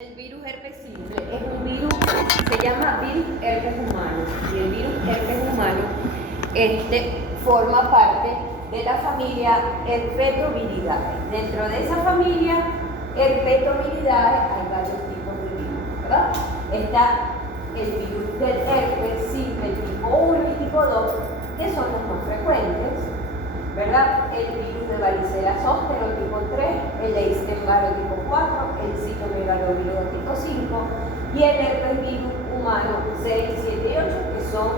El virus herpes simple es un virus, se llama virus herpes humano, y el virus herpes humano forma parte de la familia Herpetoviridae. Dentro de esa familia Herpetoviridae hay varios tipos de virus, ¿verdad? Está el virus del herpes simple, tipo 1 y tipo 2, que son los más frecuentes, ¿verdad? El virus de varicela zoster tipo 3, el Epstein-Barr tipo 4, el citomegalovirus tipo 5 y el herpes virus humano 6, 7 y 8, que son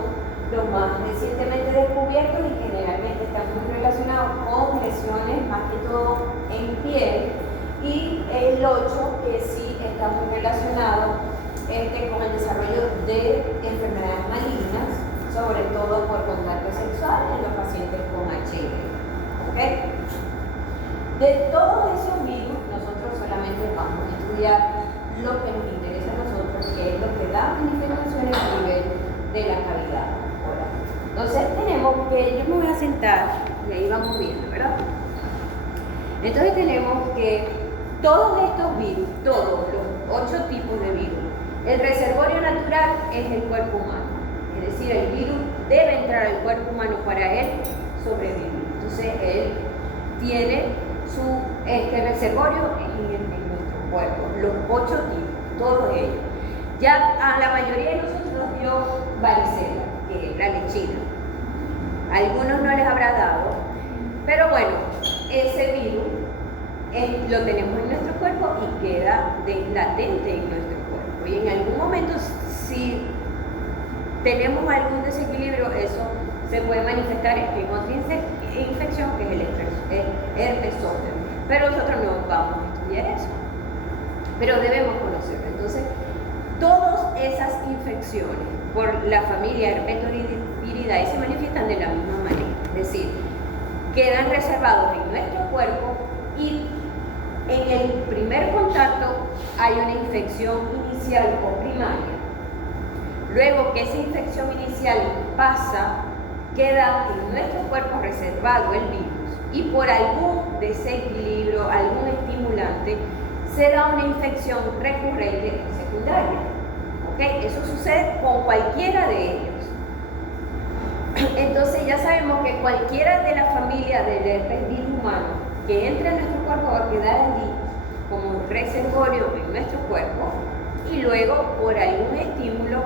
los más recientemente descubiertos y generalmente están muy relacionados con lesiones, más que todo en piel, y el 8, que sí está muy relacionado con el desarrollo de enfermedades malignas, sobre todo por contacto sexual en los pacientes con HIV. ¿Okay? De todos esos virus, nosotros solamente vamos a estudiar lo que nos interesa a nosotros, que es lo que da manifestaciones a nivel de la cavidad oral. Entonces tenemos que, yo me voy a sentar y ahí vamos viendo, ¿verdad? Entonces tenemos que todos estos virus, todos los 8 tipos de virus, el reservorio natural es el cuerpo humano. Es decir, el virus debe entrar al cuerpo humano para él sobrevivir. Entonces, él tiene su reservorio en nuestro cuerpo, los 8 tipos, todos ellos. Ya a la mayoría de nosotros nos dio varicela, que es la lechina. A algunos no les habrá dado, pero bueno, ese virus lo tenemos en nuestro cuerpo y queda latente en nuestro cuerpo. Y en algún momento, si tenemos algún desequilibrio, eso se puede manifestar en otra infección, que es el herpes zoster. Pero nosotros no vamos a estudiar eso, pero debemos conocerlo. Entonces, todas esas infecciones por la familia Herpetoviridae se manifiestan de la misma manera, es decir, quedan reservados en nuestro cuerpo y en el primer contacto hay una infección inicial o primaria. Luego que esa infección inicial pasa, queda en nuestro cuerpo reservado el virus y por algún desequilibrio, algún estimulante, se da una infección recurrente secundaria. ¿Okay? Eso sucede con cualquiera de ellos. Entonces ya sabemos que cualquiera de la familia del herpes virus humano que entre en nuestro cuerpo va a quedar allí como reservorio en nuestro cuerpo y luego por algún estímulo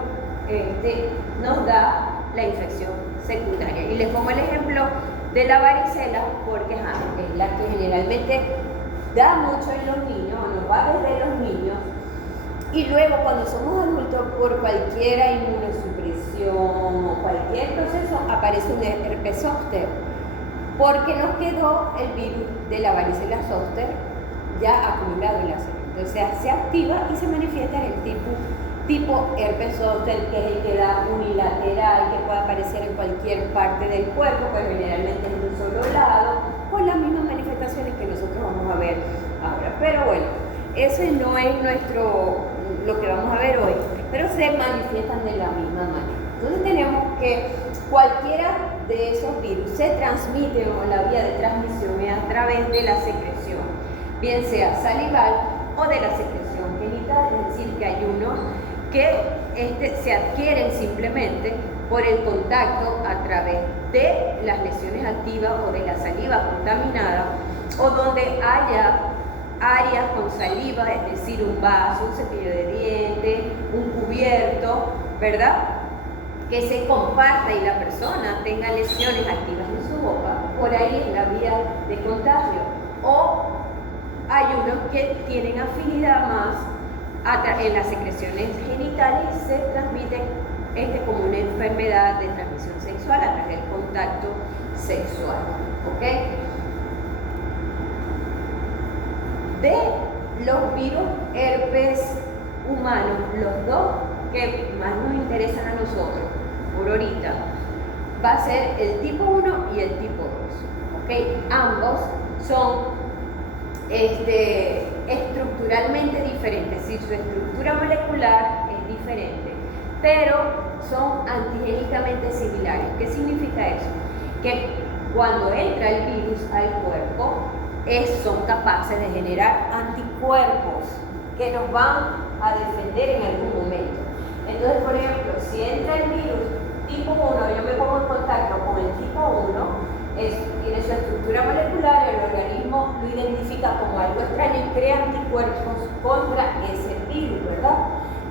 nos da la infección secundaria. Y les pongo el ejemplo de la varicela porque es la que generalmente da mucho en los niños, o nos va desde los niños, y luego cuando somos adultos, por cualquier inmunosupresión o cualquier proceso, aparece un herpes zóster, porque nos quedó el virus de la varicela zóster ya acumulado en la sangre. Entonces se activa y se manifiesta en el tipo herpes zóster, que es el que da unilateral, que puede aparecer en cualquier parte del cuerpo, pues generalmente en un solo lado, con las mismas manifestaciones que nosotros vamos a ver ahora. Pero bueno, ese no es lo que vamos a ver hoy, pero se manifiestan de la misma manera. Entonces tenemos que cualquiera de esos virus se transmite, o la vía de transmisión es a través de la secreción, bien sea salival o de la secreción genital, es decir, que hay unos que se adquieren simplemente por el contacto a través de las lesiones activas o de la saliva contaminada, o donde haya áreas con saliva, es decir, un vaso, un cepillo de dientes, un cubierto, ¿verdad?, que se comparta y la persona tenga lesiones activas en su boca, por ahí es la vía de contagio. O hay unos que tienen afinidad más en las secreciones genitales y se transmiten como una enfermedad de transmisión sexual a través del contacto sexual. ¿Ok? De los virus herpes humanos, los dos que más nos interesan a nosotros por ahorita va a ser el tipo 1 y el tipo 2. ¿Ok? Ambos son estructuralmente diferentes, es decir, su estructura molecular es diferente, pero son antigénicamente similares. ¿Qué significa eso? Que cuando entra el virus al cuerpo, son capaces de generar anticuerpos que nos van a defender en algún momento. Entonces, por ejemplo, si entra el virus tipo 1, yo me pongo en contacto con el tipo 1, tiene su estructura molecular, el organismo lo identifica como algo extraño y crea anticuerpos contra ese virus, ¿verdad?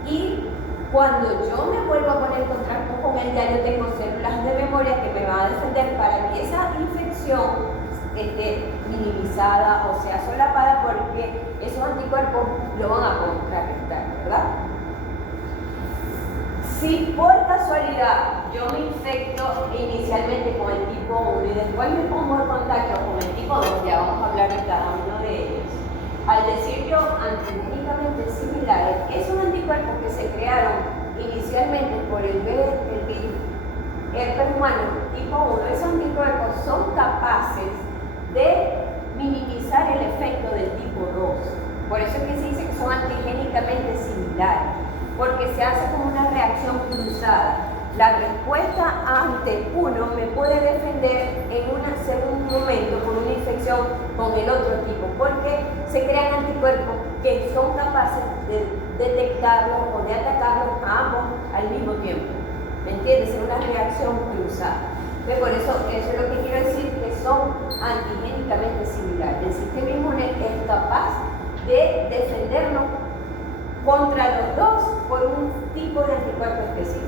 Y cuando yo me vuelvo a poner en contacto con él, ya yo tengo células de memoria que me van a defender para que esa infección esté minimizada o sea solapada, porque esos anticuerpos lo van a contrarrestar, ¿verdad? Si por casualidad yo me infecto inicialmente con el tipo 1 y después me pongo en contacto con el tipo 2, ya vamos a hablar de cada uno de ellos, al decir yo antigénicamente similares, esos anticuerpos que se crearon inicialmente por el virus herpes humano tipo 1, esos anticuerpos son capaces de minimizar el efecto del tipo 2. Por eso es que se dice que son antigénicamente similares, porque se hace como una reacción cruzada. La respuesta ante el uno me puede defender en un segundo momento con una infección con el otro tipo, porque se crean anticuerpos que son capaces de detectarlos o de atacarlos a ambos al mismo tiempo. ¿Me entiendes? Es una reacción cruzada. Por eso es lo que quiero decir, que son antigénicamente similares. El sistema inmune es capaz de defendernos contra los dos por un tipo de anticuerpo específico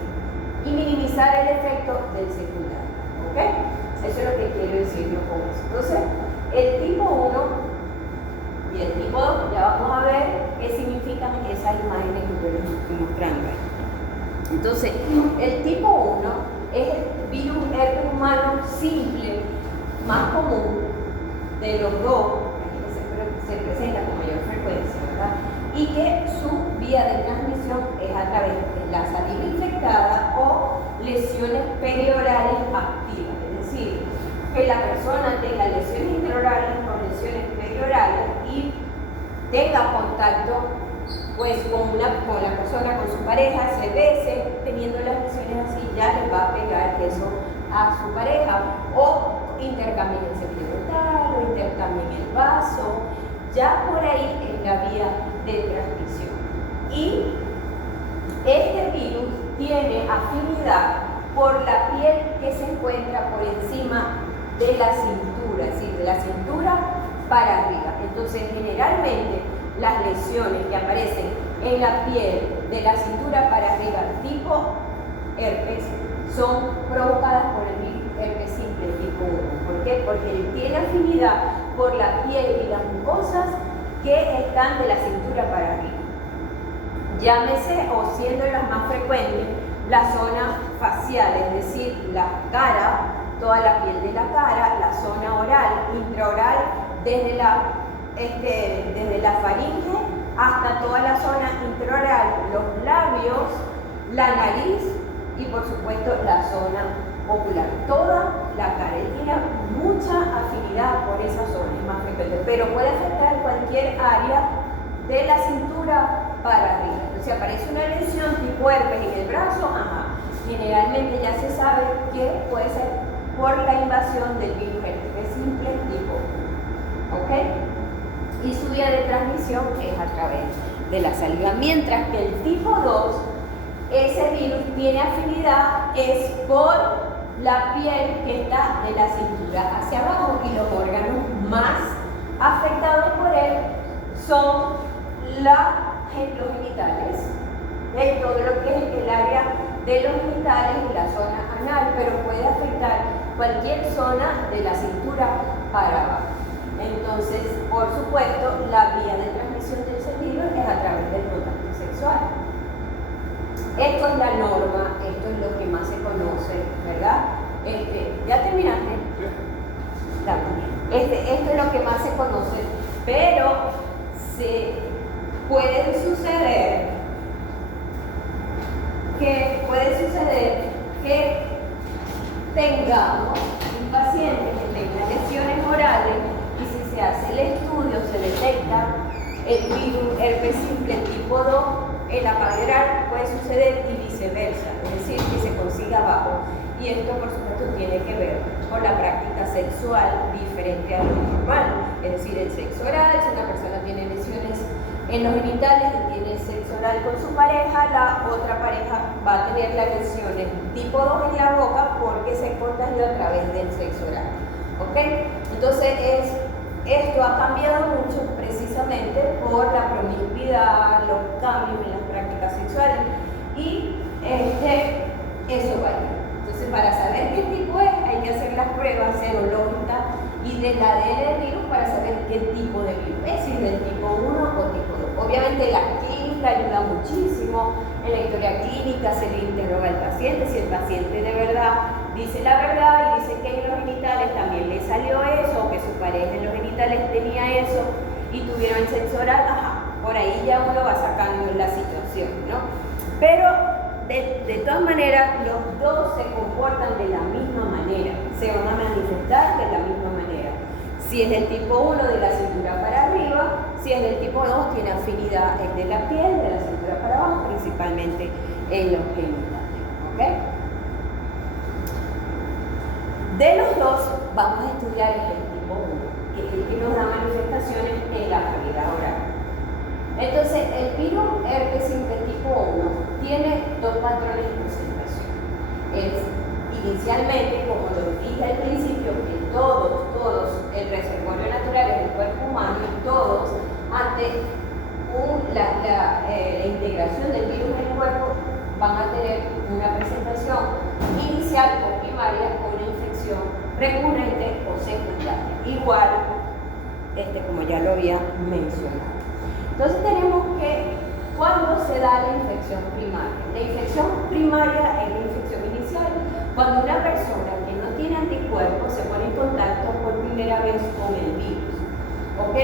y minimizar el efecto del secundario. ¿Ok? Eso es lo que quiero decir yo con eso. Entonces, el tipo 1 y el tipo 2, ya vamos a ver qué significan esas imágenes que yo les estoy mostrando ahí. Entonces, el tipo 1 es el virus herpes humano simple, más común de los dos, que se presenta con mayor frecuencia, ¿verdad? Y que su vía de transmisión es a través de la saliva infectada o lesiones periorales activas, es decir, que la persona tenga lesiones intraorales o lesiones periorales y tenga contacto pues con la persona, con su pareja, se bese, teniendo las lesiones así, ya le va a pegar eso a su pareja, o intercambien el cepillo dental, o intercambien el vaso, ya por ahí es la vía de transmisión. Y este virus tiene afinidad por la piel que se encuentra por encima de la cintura, es decir, de la cintura para arriba. Entonces, generalmente, las lesiones que aparecen en la piel de la cintura para arriba, tipo herpes, son provocadas por el virus herpes simple tipo 1. ¿Por qué? Porque él tiene afinidad por la piel y las mucosas que están de la cintura para arriba. Llámese, o siendo las más frecuentes, la zona facial, es decir, la cara, toda la piel de la cara, la zona oral, intraoral, desde la faringe hasta toda la zona intraoral, los labios, la nariz y por supuesto la zona ocular, toda la cara. Él tiene mucha afinidad por esa zona, es más frecuente, pero puede afectar cualquier área de la cintura para arriba. Entonces, si aparece una lesión tipo herpes en el brazo, generalmente ya se sabe que puede ser por la invasión del virus herpes simple tipo 1. ¿Ok? Y su vía de transmisión es a través de la saliva, mientras que el tipo 2, ese virus tiene afinidad es por la piel que está de la cintura hacia abajo, y los órganos más afectados por él son los genitales, todo lo que es el área de los genitales y la zona anal, pero puede afectar cualquier zona de la cintura para abajo. Entonces, por supuesto, la vía de transmisión del virus es a través del contacto sexual. Esto es la norma, esto es lo que más se conoce, ¿verdad? ¿Ya terminaste? Esto es lo que más se conoce, pero puede suceder que tengamos un paciente que tenga lesiones orales, y si se hace el estudio se detecta el virus herpes simple tipo 2 en la pared oral, puede suceder y viceversa, es decir, que se consiga abajo. Y esto, por supuesto, tiene que ver con la práctica sexual diferente a lo normal. Es decir, el sexo oral, si una persona tiene lesiones en los genitales y tiene sexo oral natural con su pareja, la otra pareja va a tener las lesiones tipo 2 en la boca porque se contagió a través del sexo oral. ¿Ok? Entonces esto ha cambiado mucho precisamente por la promiscuidad, los cambios en las prácticas sexuales y eso varía. Entonces, para saber qué tipo es, hay que hacer las pruebas serológicas y del ADN del virus para saber qué tipo de virus es, si es del tipo 1 o tipo 2. Obviamente la clínica ayuda muchísimo, en la historia clínica se le interroga al paciente, si el paciente de verdad dice la verdad y dice que en los genitales también le salió eso, o que su pareja en los genitales tenía eso y tuvieron sexo oral, por ahí ya uno va sacando la situación, ¿no? Pero de todas maneras, los dos se comportan de la misma manera, se van a manifestar de la misma manera. Si es del tipo 1 de la cintura para arriba, si es del tipo 2 tiene afinidad el de la piel, de la cintura para abajo, principalmente en los genitales. ¿Okay? De los dos, vamos a estudiar el tipo 1, que es el que nos da manifestaciones en la cavidad oral. Entonces, el virus herpes simple tipo 1 tiene dos patrones de presentación. Inicialmente, como lo dije al principio, que todos, el reservorio natural es el cuerpo humano y todos, ante la integración del virus en el cuerpo, van a tener una presentación inicial o primaria con una infección recurrente o secundaria. Igual, como ya lo había mencionado. Entonces tenemos que, ¿cuándo se da la infección primaria? La infección primaria es la infección inicial, cuando una persona que no tiene anticuerpos se pone en contacto por primera vez con el virus. ¿Ok?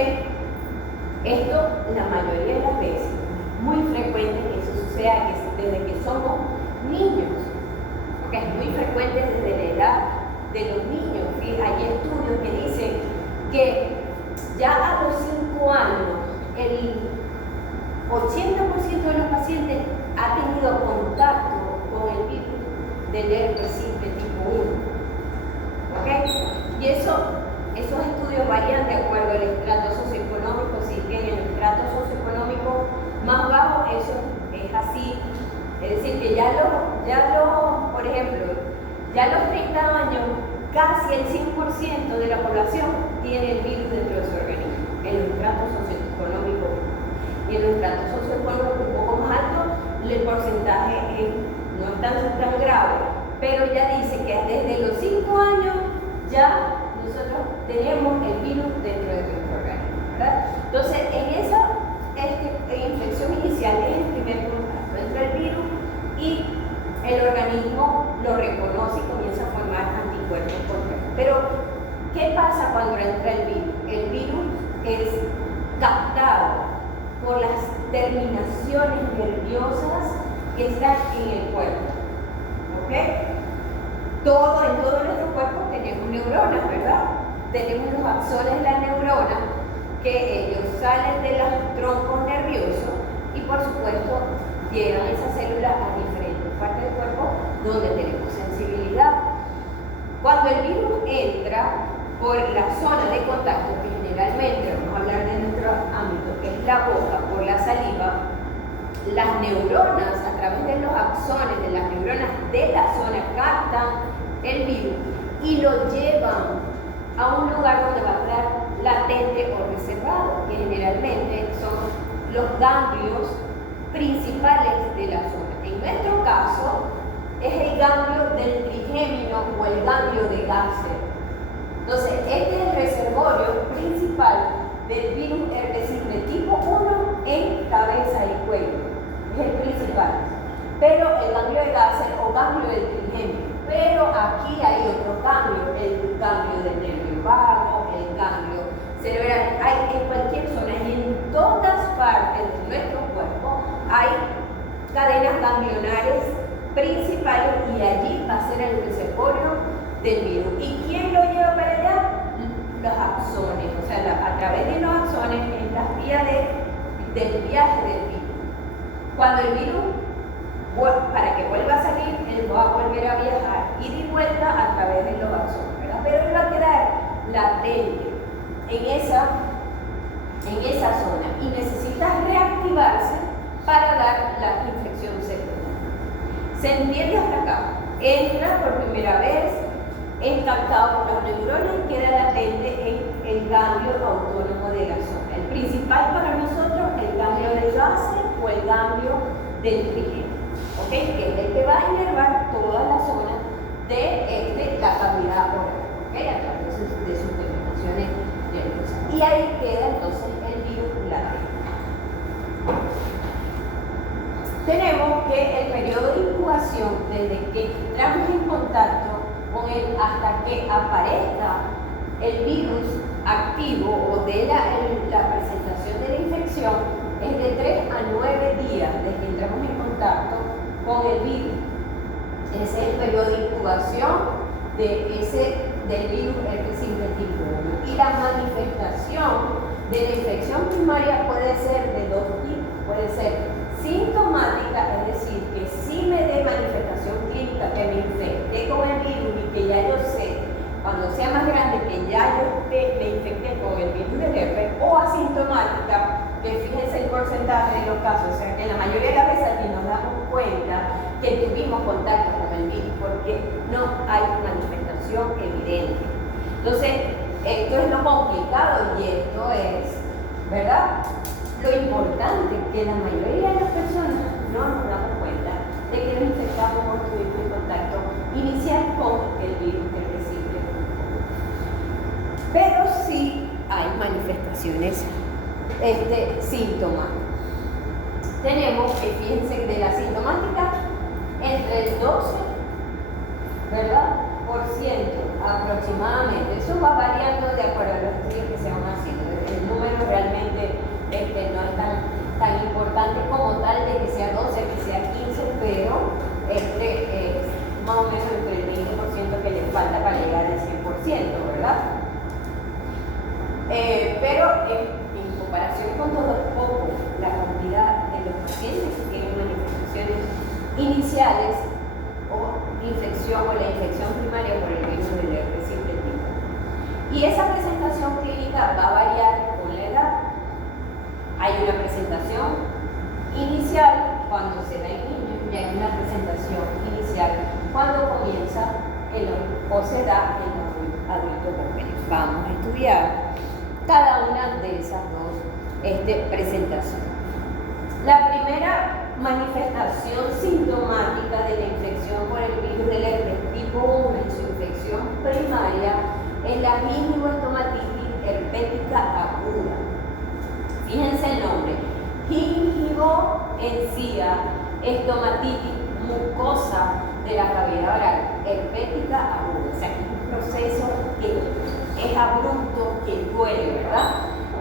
Esto, la mayoría de las veces, muy frecuente que eso suceda desde que somos niños. ¿Ok? Es muy frecuente desde la edad de los niños. Hay estudios que dicen que ya a los 5 años, el 80% de los pacientes ha tenido contacto con el virus del herpes simple tipo 1. ¿Ok? Y esos estudios varían de acuerdo al estrato socioeconómico. Si que en el estrato socioeconómico más bajo eso es así. Es decir, que por ejemplo, ya a los 30 años, casi el 100% de la población tiene el virus dentro de su organismo, en los estratos socioeconómicos. Y en los estratos socioeconómicos un poco más altos, el porcentaje no es tan grave, pero ya dice que desde los 5 años ya nosotros tenemos el virus dentro de nuestro organismo, ¿verdad? Entonces, en esa infección inicial es el primer contacto entre el virus y el organismo lo reconoce y comienza a formar anticuerpos contra él. Pero, ¿qué pasa cuando entra el virus? El virus es captado por las terminaciones nerviosas que están en el cuerpo. ¿Ok? En todo nuestro cuerpo tenemos neuronas, ¿verdad? Tenemos los axones de las neuronas que ellos salen de los troncos nerviosos y por supuesto llegan esas células a diferentes partes del cuerpo donde tenemos sensibilidad. Cuando el virus entra por la zona de contacto, que generalmente vamos a hablar de nuestro ámbito, que es la boca, por la saliva, las neuronas, a través de los axones de las neuronas de la zona, captan el virus y lo llevan a un lugar donde va a quedar latente o reservado, que generalmente son los ganglios principales de la zona. En nuestro caso, es el ganglio del trigémino o el ganglio de Gásser. Entonces, este es el reservorio principal del virus herpes simple tipo 1 en cabeza y cuello. Es el principal. Pero el ganglio de Gásser o ganglio del trigémino. Pero aquí hay otro ganglio, el ganglio del nervio vago, el ganglio cerebral. Hay en cualquier zona y en todas partes de nuestro cuerpo hay cadenas ganglionares principales y allí va a ser el reservorio del virus. ¿Y quién lo lleva para allá? Los axones, o sea, a través de los axones es la vía del viaje del virus. Cuando el virus, para que vuelva a salir, él va a volver a viajar y de vuelta a través de los axones, ¿verdad? Pero él va a quedar latente en esa zona y necesita reactivarse para dar la infección celular. ¿Se entiende hasta acá? Entra por primera vez, es captado por las neuronas y queda latente en el ganglio autónomo de la zona. El principal para nosotros, el ganglio del base o el ganglio del trigémino, ¿ok? Que es el que va a inervar toda la zona de la cavidad oral, ¿ok? A través de sus terminaciones nerviosas. Y ahí queda entonces el virus latente. Tenemos que el periodo de incubación, desde que entramos en contacto con él hasta que aparezca el virus activo o de la presentación de la infección, es de 3 a 9 días desde que entramos en contacto con el virus. Ese es el periodo de incubación del virus herpes simplex 1. Y la manifestación de la infección primaria puede ser de dos tipos. Puede ser sintomática, es decir, que sí me dé manifestación clínica, que me infecté con el virus y que ya yo sé, cuando sea más grande, que ya yo me infecté con el virus del herpes, o asintomática, que fíjense el porcentaje de los casos, o sea que la mayoría de las veces aquí nos damos cuenta que tuvimos contacto con el virus porque no hay manifestación evidente. Entonces, esto es lo complicado y esto es, ¿verdad? Lo importante que la mayoría de las personas no nos damos cuenta de que nos infectamos o tuvimos en contacto inicial con el virus herpes simplex. Pero sí hay manifestaciones sintomáticas. Tenemos que, fíjense, de la sintomática entre el 12, ¿verdad?, por ciento aproximadamente. Eso va variando de acuerdo a los estudios que se van haciendo. El número realmente no es tan importante como tal de que sea 12, que sea 15, pero es más o menos entre el 20% que le falta para llegar al 100%, ¿verdad? Pero en comparación con todo, es poco la cantidad de los pacientes que tienen manifestaciones iniciales o infección o la infección primaria por el virus del herpes simplex. Y esa presentación clínica va a variar con la edad. Hay una presentación inicial cuando se da en niños y hay una presentación inicial cuando comienza o se da en los adultos jóvenes. Vamos a estudiar cada una de esas dos presentaciones. La primera manifestación sintomática de la infección por el virus del herpes tipo 1 en su infección primaria es la gingivoestomatitis herpética aguda. Fíjense el nombre: gingivoencía estomatitis, mucosa de la cavidad oral, herpética aguda. O sea, es un proceso que es abrupto, que duele, ¿verdad?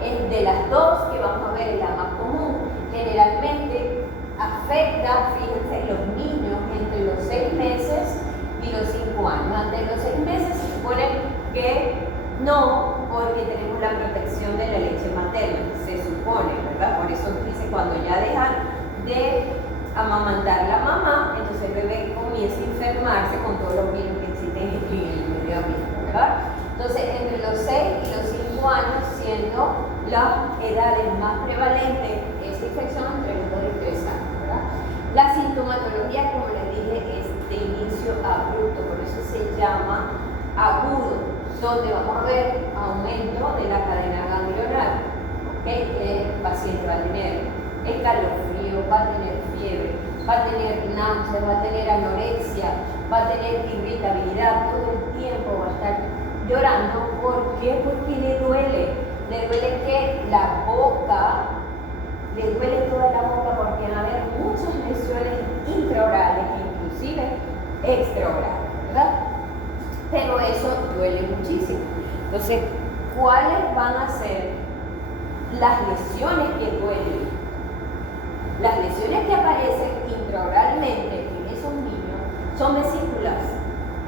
Es de las dos que vamos a ver, es la más común. Generalmente afecta, fíjense, los niños entre los 6 meses y los 5 años. Antes de los 6 meses se supone que no, porque tenemos la protección de la leche materna, se supone, ¿verdad? Por eso dice, cuando ya dejan de amamantar la mamá, entonces el bebé comienza a enfermarse con todos los virus que existen en el medio ambiente, ¿verdad? Entonces, entre los 6 y los 5 años, siendo las edades más prevalentes, esta infección entre los 2 y 3 años, ¿verdad? La sintomatología, como les dije, es de inicio abrupto, por eso se llama agudo, donde vamos a ver aumento de la cadena ganglionar, ¿okay? El paciente va a tener escalofrío, va a tener fiebre, va a tener náuseas, va a tener anorexia, va a tener irritabilidad, todo el tiempo va a estar llorando. ¿Por qué? Porque le duele que la boca, le duele toda la boca porque van a haber muchas lesiones intraorales, inclusive extraorales, ¿verdad? Pero eso duele muchísimo. Entonces, ¿cuáles van a ser las lesiones que duelen? Las lesiones que aparecen intraoralmente en esos niños son vesículas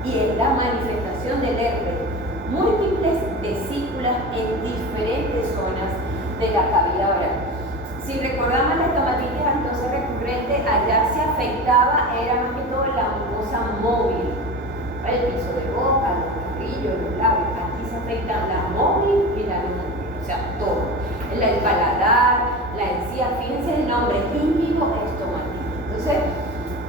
y es la manifestación del herpes. Múltiples vesículas en diferentes zonas de la cavidad oral. Si recordamos la estomatitis antosa recurrente, allá se afectaba, era más que todo la mucosa móvil, el piso de boca, los carrillos, los labios. Aquí se afectan la móvil y la no móvil, o sea, todo. El paladar, la encía, fíjense el nombre, índigo estomatitis. Entonces,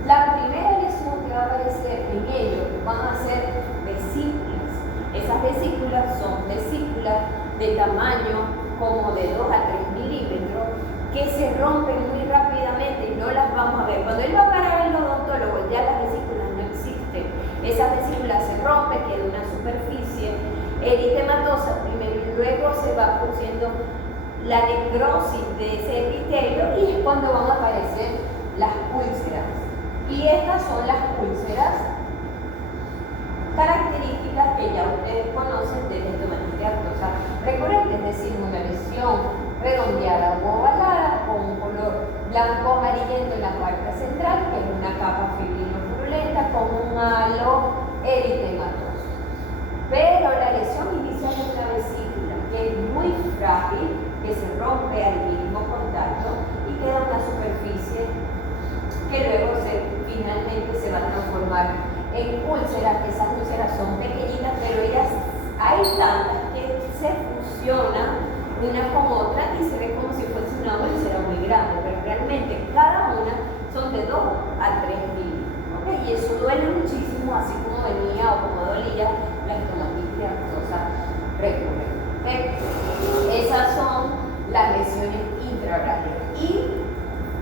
la primera lesión que va a aparecer en ellos van a ser vesículas. Esas vesículas son vesículas de tamaño como de 2 a 3 milímetros que se rompen muy rápidamente y no las vamos a ver. Cuando él va a parar el odontólogo, ya las vesículas no existen. Esas vesículas se rompen, queda una superficie eritematosa primero y luego se va produciendo la necrosis de ese epitelio y es cuando van a aparecer las úlceras. Y estas son las úlceras características que ya ustedes conocen de la estomatitis aftosa recurrente, es decir, una lesión redondeada o ovalada con un color blanco amarillento en la parte central, que es una capa fibrino-purulenta con un halo eritematoso. Pero la lesión inicial es una vesícula que es muy frágil, que se rompe al mínimo contacto y queda una superficie que luego finalmente se va a transformar en úlceras. Esas úlceras son pequeñitas, pero ellas hay tantas que se fusionan una con otra y se ve como si fuese una úlcera muy grande, pero realmente cada una son de 2 a 3 milímetros. ¿Okay? Y eso duele muchísimo, así como venía o como dolía la estomatitis aftosa recurrente. ¿Okay? Esas son las lesiones intraorales. Y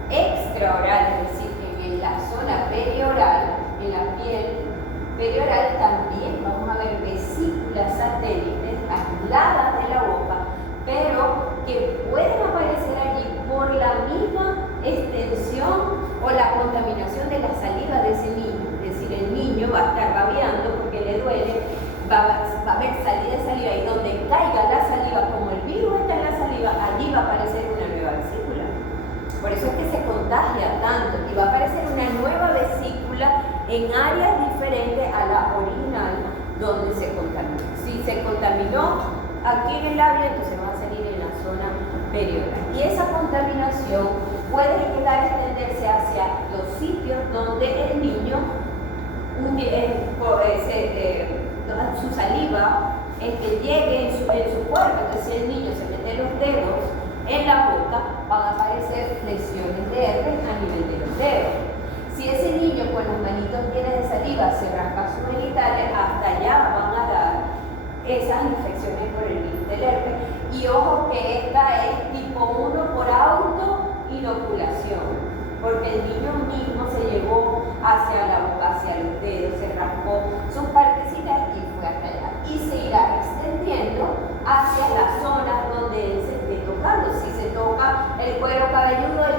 extraorales, es decir, en la zona perioral, en la piel perioral, también vamos a ver vesículas satélites aisladas de la boca, pero que pueden aparecer allí por la misma extensión o la contaminación de la saliva de ese niño. Es decir, el niño va a estar babeando porque le duele, va a haber salida de saliva y donde caiga la saliva, como el virus está en la saliva, allí va a aparecer una nueva vesícula. Por eso es que se contagia tanto y va a aparecer una nueva vesícula en áreas diferentes a la original donde se contaminó. Si se contaminó aquí en el labio, entonces va a salir en la zona perioral. Y esa contaminación puede llegar a extenderse hacia los sitios donde el niño, su saliva, que llegue en su cuerpo. Entonces, si el niño se mete los dedos en la boca, van a aparecer lesiones de herpes a nivel de los dedos. Si ese niño con las manitos llenas de saliva se rasca sus genitales, hasta allá van a dar esas infecciones por el virus del herpes. Y ojo que esta es tipo 1 por autoinoculación, porque el niño mismo se llevó hacia la boca, hacia los dedos, se rascó sus partecitas y fue hasta allá. Y se irá extendiendo hacia las zonas donde él se esté tocando. Si se toca el cuero cabelludo, en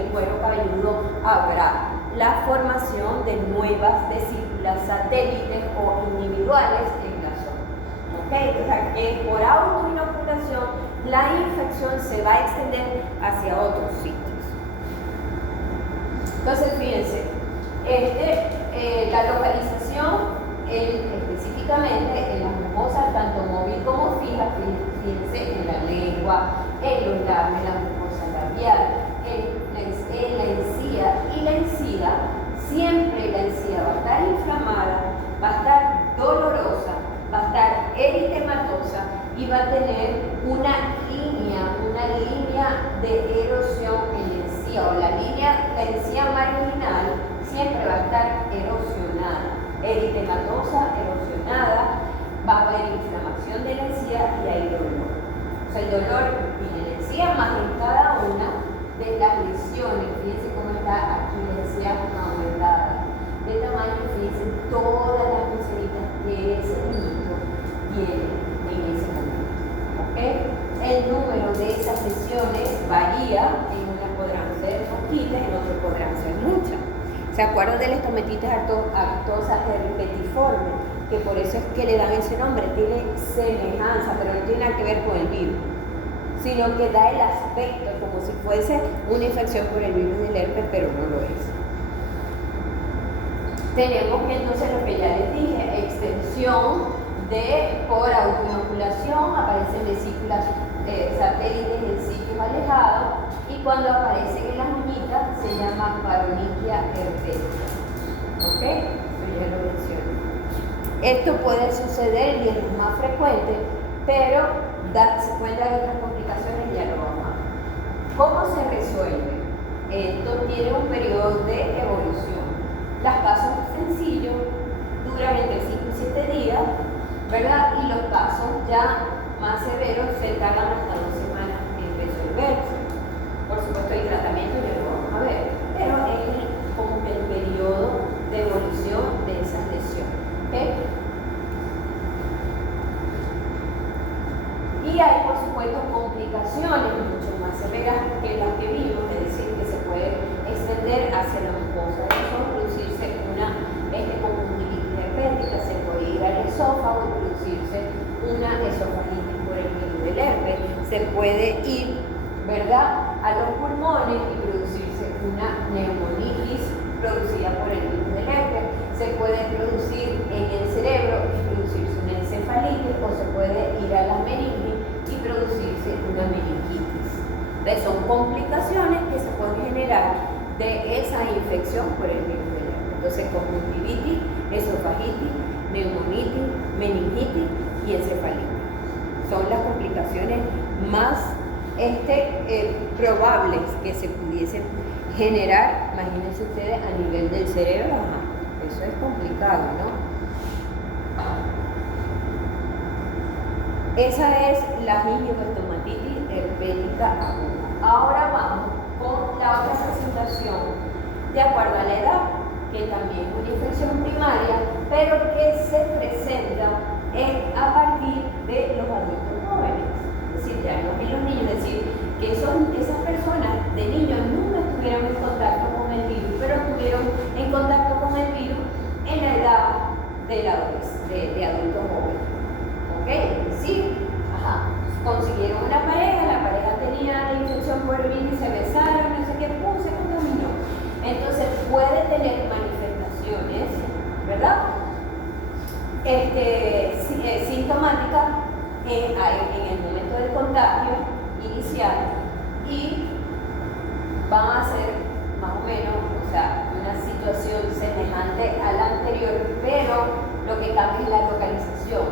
el cuero cabelludo habrá la formación de nuevas vesículas satélites o individuales en la zona. ¿Okay? O sea que por autoinoculación la infección se va a extender hacia otros sitios. Entonces, fíjense, la localización específicamente en las mucosas, tanto móvil como fija, fíjense en la lengua, en los labios, en la mucosa labial, en la encía y la encía, siempre la encía va a estar inflamada, va a estar dolorosa, va a estar eritematosa y va a tener una línea de erosión en la encía, o la encía marginal siempre va a estar erosionada, eritematosa, erosionada, va a haber inflamación de la encía y hay dolor. O sea, el dolor en la encía más en cada una de las lesiones. Fíjense cómo está aquí la encía aumentada de tamaño, fíjense todas las pulseritas que ese niño tiene en ese momento. ¿Okay? El número de esas lesiones varía, en unas podrán ser poquitas, en otras podrán ser muchas. ¿Se acuerdan de la estomatitis aftosa herpetiforme? Que por eso es que le dan ese nombre, tiene semejanza, pero no tiene nada que ver con el virus, sino que da el aspecto como si fuese una infección por el virus del herpes, pero no lo es. Tenemos que entonces lo que ya les dije, extensión por autoinoculación, aparecen vesículas satélites en sitios alejados, y cuando aparecen en las uñitas se llama paronychia herpética. ¿Ok? Eso ya lo mencioné. Esto puede suceder y es lo más frecuente, pero se pueden dar otras complicaciones, ya lo vamos a ver. ¿Cómo se resuelve? Esto tiene un periodo de evolución. Los casos sencillos duran entre 5 y 7 días, ¿verdad? Y los casos ya más severos se tardan hasta 2 semanas en resolverse. Por supuesto hay tratamiento, ya lo vamos a ver, pero es como que el periodo de evolución de esas lesiones. ¿Okay? Y hay, por supuesto, complicaciones mucho más severas que las que vimos, es decir, que se puede extender hacia la mucosa del esófago, producirse una conjuntivitis herpética, se puede ir al esófago y producirse una esofagitis por el virus del herpes, se puede ir, ¿verdad?, a los pulmones y producirse una neumonitis producida por el virus del herpes, se puede producir en el cerebro y producirse una encefalitis, o se puede ir a las meninges y producirse una meningitis. Entonces son complicaciones que se pueden generar de esa infección por el virus del herpes. Entonces conjuntivitis, esofagitis, neumonitis, meningitis y encefalitis son las complicaciones más probables que se pudiesen generar. Imagínense ustedes a nivel del cerebro. Eso es complicado, ¿no? Esa es la gingivaostomatitis herpética aguda. Ahora vamos con la otra presentación de acuerdo a la edad, que también es una infección primaria, pero que se presenta a partir de los adultos jóvenes, es decir, ya no en los niños, es decir, que esas personas de niños nunca estuvieron en contacto con el virus, pero estuvieron en contacto con el virus en la edad de adultos jóvenes. ¿Ok? Sí, consiguieron una pareja, la pareja tenía la infección por el virus y se besaron, no sé qué, se contaminó. Entonces puede tener manifestaciones, ¿verdad?, sintomáticas en el momento del contagio inicial, y van a ser más o menos, una situación semejante a la anterior, pero lo que cambia es la localización.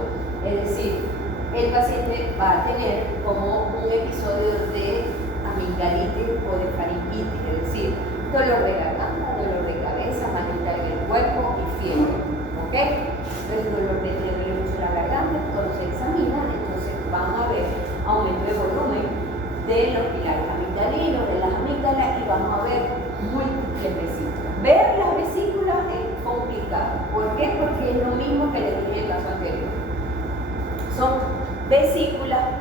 Es decir, el paciente va a tener como un episodio de amigdalitis o de faringitis, es decir, dolor de garganta, dolor de cabeza, malestar en el cuerpo y fiebre. ¿Ok? Entonces, dolor de mucho la garganta, cuando se examina, entonces van a ver aumento de volumen de los pilares amigdalinos, de las amígdalas, y vamos a ver múltiples vesículas. Ver las vesículas es complicado. ¿Por qué? Porque es lo mismo que les dije en el caso anterior. Son vesículas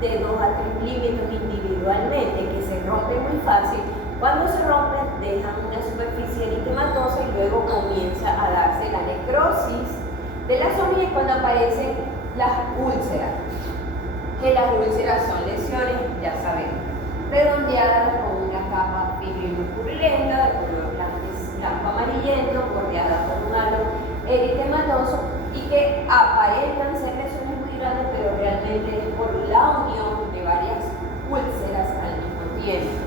de 2 a 3 milímetros individualmente que se rompen muy fácil. Cuando se rompen, dejan una superficie eritematosa y luego comienza a darse la necrosis de la zona, y es cuando aparecen las úlceras. Que las úlceras son lesiones, ya sabemos, redondeadas con una capa fibrino-purulenta de color blanco amarillento, bordeada por un halo eritematoso, y que aparentan ser lesiones muy grandes, pero realmente es por la unión de varias úlceras al mismo tiempo,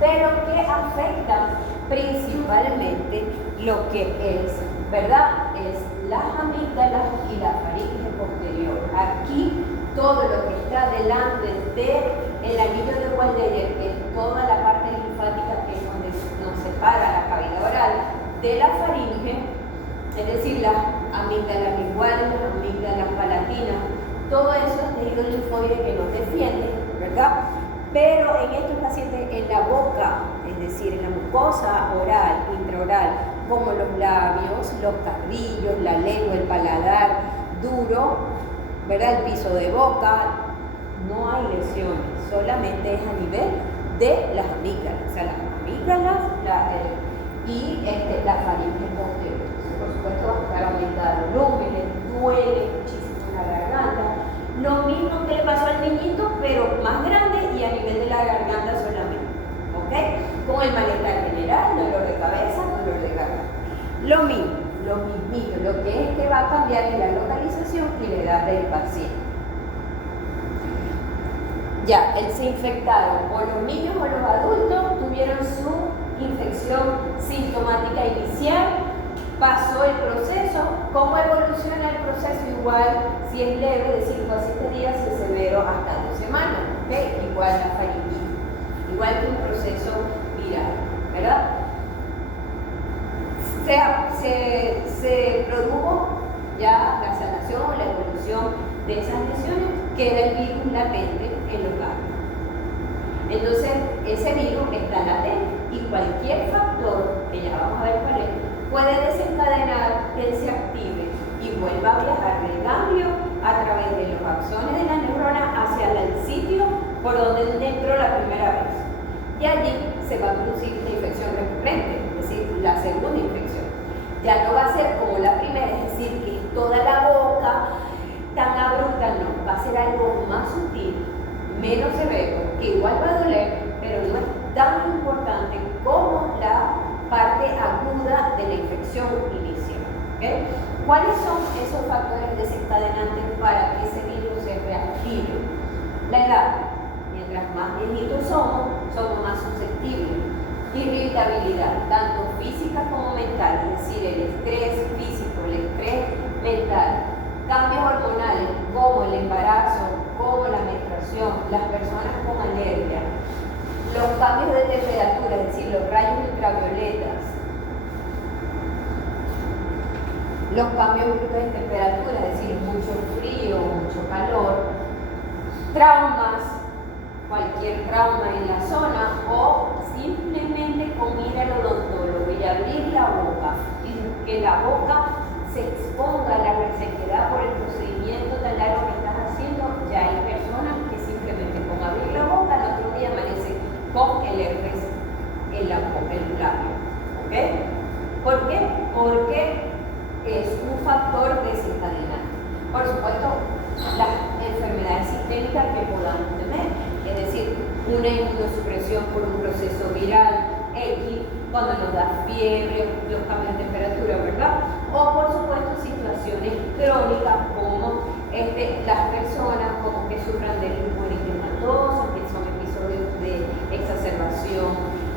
pero que afectan principalmente lo que es, ¿verdad?, es las amígdalas y la faringe posterior. Aquí todo lo que está delante del anillo de Waldeyer, que es toda la parte linfática, que es donde nos separa la cavidad oral de la faringe, es decir, las amígdalas linguales, las amígdalas palatinas, todo eso es tejido linfoide que nos defiende, ¿verdad? Pero en estos pacientes, en la boca, es decir, en la mucosa oral, intraoral, como los labios, los carrillos, la lengua, el paladar duro, ¿verdad?, el piso de boca, no hay lesiones, solamente es a nivel de las amígdalas, o sea, las amígdalas y la faringe posterior. Por supuesto, va a estar aumentada el volumen, duele muchísimo la garganta. Lo mismo que le pasó al niñito, pero más grande y a nivel de la garganta solamente. ¿Ok? Con el malestar general, dolor de cabeza, dolor de garganta. Lo mismito, lo que es que va a cambiar es la localización y la edad del paciente. Ya, se infectaron o los niños o los adultos, tuvieron su infección sintomática inicial, pasó el proceso. ¿Cómo evoluciona el proceso? Igual, si es leve, de 5 a 7 días, si es severo, hasta 2 semanas. ¿Okay? Igual la faringitis. igual que un proceso viral, ¿verdad? Se produjo ya la sanación o la evolución de esas lesiones, queda el virus latente en los cambios. Entonces, ese virus está latente y cualquier factor, que ya vamos a ver cuál es, puede desencadenar que él se active y vuelva a viajar del ganglio a través de los axones de la neurona hacia el sitio por donde entró la primera vez. Y allí se va a producir una infección recurrente, es decir, la segunda infección. Ya no va a ser como la primera, es decir, que toda la boca tan abrupta, no, va a ser algo más sutil, menos severo, que igual va a doler, pero no es tan importante como la parte aguda de la infección inicial. ¿Okay? ¿Cuáles son esos factores desencadenantes para que ese virus se reactive? La edad. Mientras más viejitos somos más susceptibles. Irritabilidad, tanto física como mental, es decir, el estrés físico, el estrés mental. Cambios hormonales como el embarazo, como la menstruación, las personas con alergia. Los cambios de temperatura, es decir, los rayos ultravioletas. Los cambios bruscos de temperatura, es decir, mucho frío, mucho calor. Traumas, cualquier trauma en la zona o simplemente con ir al odontólogo y abrir la boca y que la boca se exponga a la resequedad por el procedimiento tan largo que estás haciendo. Ya hay personas que simplemente con abrir la boca al otro día amanecen con el herpes en la boca, en el labio. ¿Ok? ¿Por qué? Porque es un factor desencadenante. Por supuesto, las enfermedades sistémicas que podamos tener, es decir, una inmunosupresión por un proceso viral X, cuando nos da fiebre, los cambios de temperatura, ¿verdad? O por supuesto situaciones crónicas como las personas como que sufran de lupus eritematoso, que son episodios de exacerbación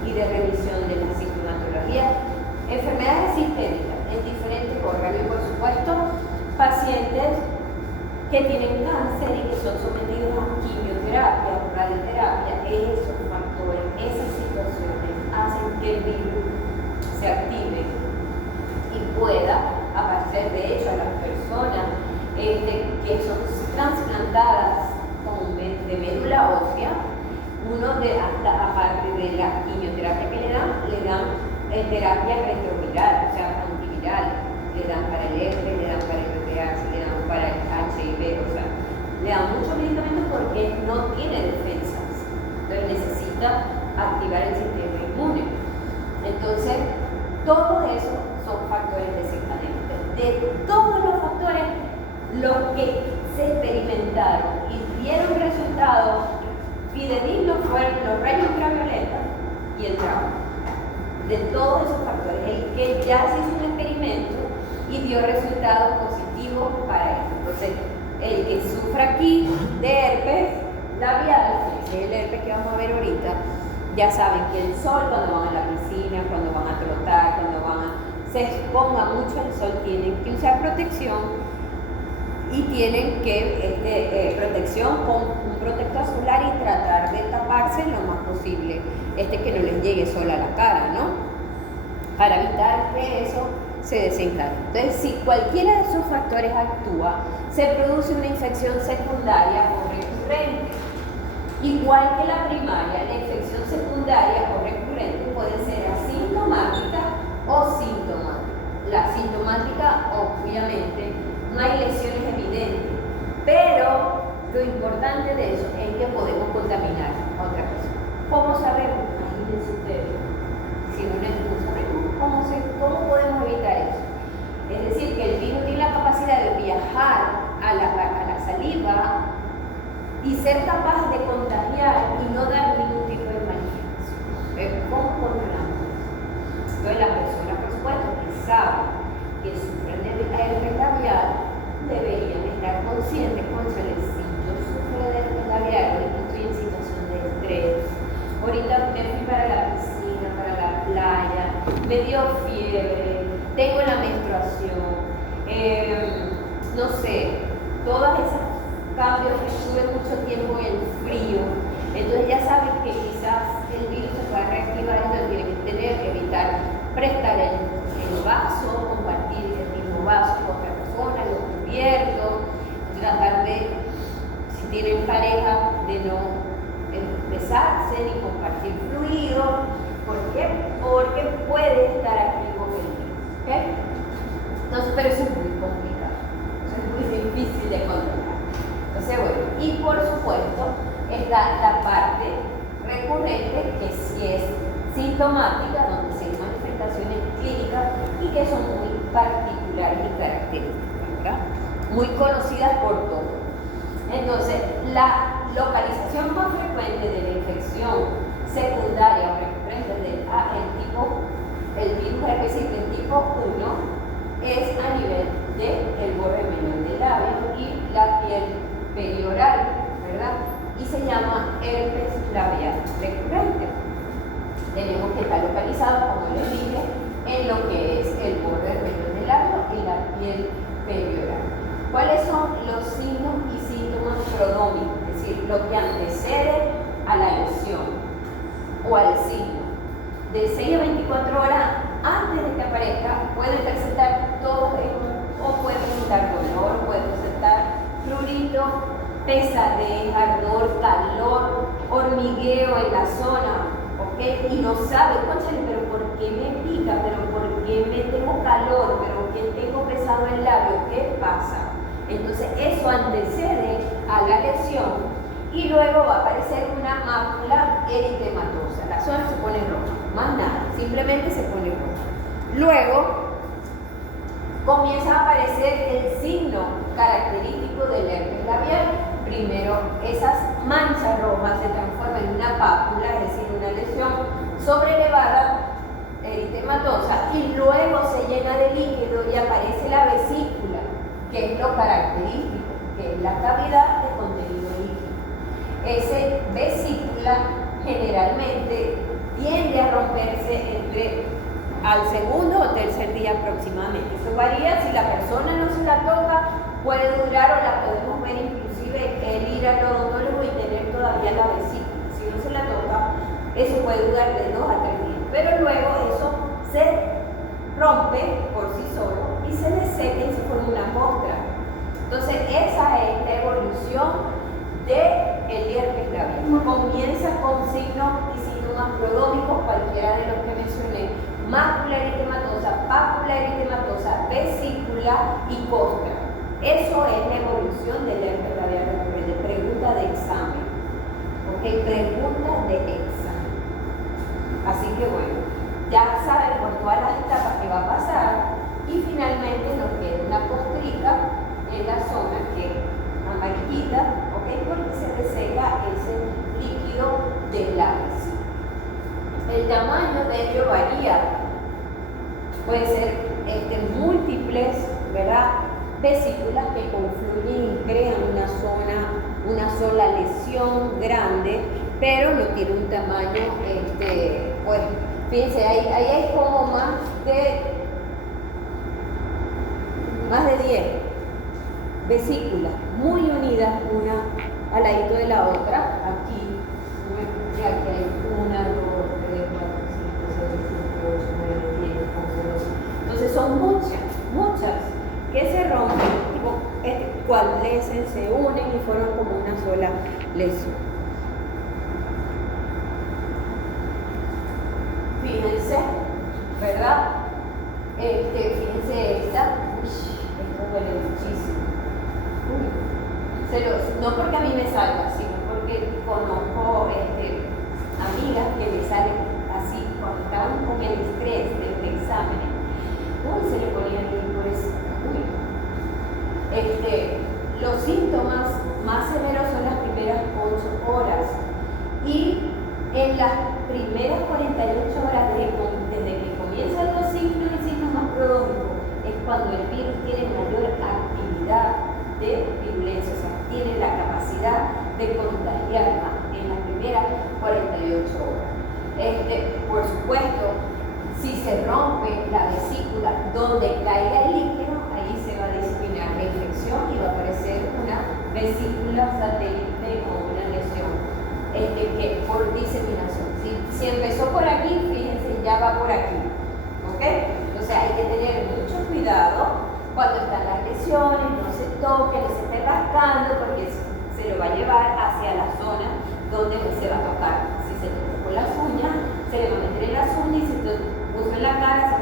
y de revisión de la sintomatología, enfermedades sistémicas en diferentes órganos y por supuesto pacientes que tienen cáncer y que son sometidos a quimioterapia o radioterapia. Esos factores, esas situaciones hacen que el virus se active y pueda aparecer. De hecho, a las personas que son trasplantadas de médula ósea, aparte de la quimioterapia que le dan terapia retroviral, o sea, antiviral. Le dan para el herpes, le dan para el VPH, le dan para el HIV, o sea, le dan muchos medicamentos porque no tiene defensas, entonces necesita activar el sistema inmune. Entonces, todos esos son factores desencadenantes. De todos los factores, los que se experimentaron y dieron resultados fidedignos fueron los rayos ultravioletas y el trauma. De todos esos factores, el que ya se hizo un experimento y dio resultados positivos para esto. Entonces, el que sufra aquí de herpes labial, que es el herpes que vamos a ver ahorita, ya saben que el sol, cuando van a la piscina, cuando van a trotar, se exponga mucho al sol, tienen que usar protección y tienen que protección con un protector solar y tratar de taparse lo más posible, que no les llegue sol a la cara, ¿no? Para evitar que eso se desencadene. Entonces, si cualquiera de esos factores actúa, se produce una infección secundaria o recurrente. Igual que la primaria, la infección secundaria o recurrente puede ser asintomática o sintomática. La sintomática, obviamente, no hay lesiones evidentes, pero lo importante de eso es que podemos contaminar a otra persona. ¿Cómo sabemos? Imagínense ustedes. Si no sabemos, ¿cómo podemos evitar eso? Es decir, que el virus tiene la capacidad de viajar a la saliva y ser capaz de contagiar y no dar ningún tipo de manifestación. ¿Cómo controlamos eso? Entonces, las personas, por supuesto, que saben que sufren de herpes labial deberían estar conscientes, si yo sufro de herpes labial, ahorita estoy en situación de estrés, ahorita me fui para la piscina, para la playa, me dio fiebre, tengo la menstruación, no sé, todas esas cambios, estuve mucho tiempo en el frío, entonces ya saben que quizás el virus se pueda reactivar, entonces tiene que evitar prestar el vaso, compartir el mismo vaso con otra persona, lo cubierto, tratar de, si tienen pareja, de no besarse ni compartir fluidos. ¿Por qué? Porque puede estar activo el virus. ¿Okay? Entonces, pero eso es muy complicado, eso es muy difícil de controlar. Entonces, bueno, y por supuesto está la parte recurrente que sí es sintomática, donde se hay manifestaciones clínicas y que son muy particulares y características, ¿verdad? Muy conocidas por todos. Entonces, la localización más frecuente de la infección secundaria o recurrente el virus herpesícola tipo 1 es a nivel del borde menor del labio y la piel perioral, ¿verdad? Y se llama herpes labial recurrente. Tenemos que estar localizado, como les dije, en lo que es el borde menor del labio y la piel perioral. ¿Cuáles son los signos y síntomas prodrómicos? Es decir, lo que antecede a la lesión o al signo. De 6 a 24 horas antes de que aparezca, puede presentar todo esto, o puede presentar dolor, puede presentar prurito, pesadez, ardor, calor, hormigueo en la zona, ¿ok? Y no sabe, cónchale, pero ¿por qué me pica? ¿Pero por qué me tengo calor? ¿Pero por qué tengo pesado el labio? ¿Qué pasa? Entonces eso antecede a la lesión y luego va a aparecer una mácula eritematosa. La zona se pone roja, más nada, simplemente se pone roja. Luego comienza a aparecer el signo característico del herpes labial. Primero, esas manchas rojas se transforman en una pápula, es decir, una lesión sobrelevada, eritematosa, y luego se llena de líquido y aparece la vesícula, que es lo característico, que es la cavidad de contenido líquido. Esa vesícula generalmente tiende a romperse al segundo o tercer día aproximadamente. Eso varía, si la persona no se la toca, puede durar, o la podemos ver inclusive el ir al odontólogo y tener todavía la vesícula. Si no se la toca, eso puede durar de 2 a 3 días. Pero luego eso se rompe por sí solo y se deseca y se forma una costra. Entonces esa es la evolución del herpes labial. Comienza con signos y síntomas prodrómicos, cualquiera de los que mencioné: mácula eritematosa, pápula eritematosa, vesícula y costra. Eso es la evolución del herpes labial recurrente. Pregunta de examen. ¿Ok? Pregunta de examen. Así que bueno, ya saben por todas las etapas que va a pasar y finalmente nos queda una costrica en la zona que es amarillita, ¿ok? Porque se reseca ese líquido del lápiz. El tamaño de ello varía, puede ser múltiples, ¿verdad? Vesículas que confluyen y crean una sola lesión grande, pero no tiene un tamaño, pues fíjense, ahí hay como más de 10 vesículas muy unidas, una al ladito de la otra. Aquí hay 1, 2, 3, 4, 5, 6, 7, 8, 9, 10, 11, 12. Entonces son muchas que se rompen, cual lesen, se unen y forman como una sola lesión. Fíjense, ¿verdad? Fíjense esta. Esto duele muchísimo. No porque a mí me salga, sino porque conozco amigas que me salen así, cuando estaban con el estrés de los exámenes. Se le ponían por eso. Los síntomas más severos son las primeras 8 horas y en las primeras 48 horas desde que comienzan los signos y síntomas prodrómicos es cuando el virus tiene mayor actividad de virulencia, o sea, tiene la capacidad de contagiar más en las primeras 48 horas. Por supuesto, si se rompe la vesícula donde caiga el líquido, ahí se va a diseminar la infección y va a aparecer una vesícula satélite o una lesión que por diseminación. Si Si empezó por aquí, fíjense, ya va por aquí. ¿Ok? Entonces hay que tener mucho cuidado cuando están las lesiones, no se toque, no se esté rascando, porque se lo va a llevar hacia la zona donde se va a tocar. Si se toca con las uñas, se le va a meter en las uñas, y si se puso en la cara,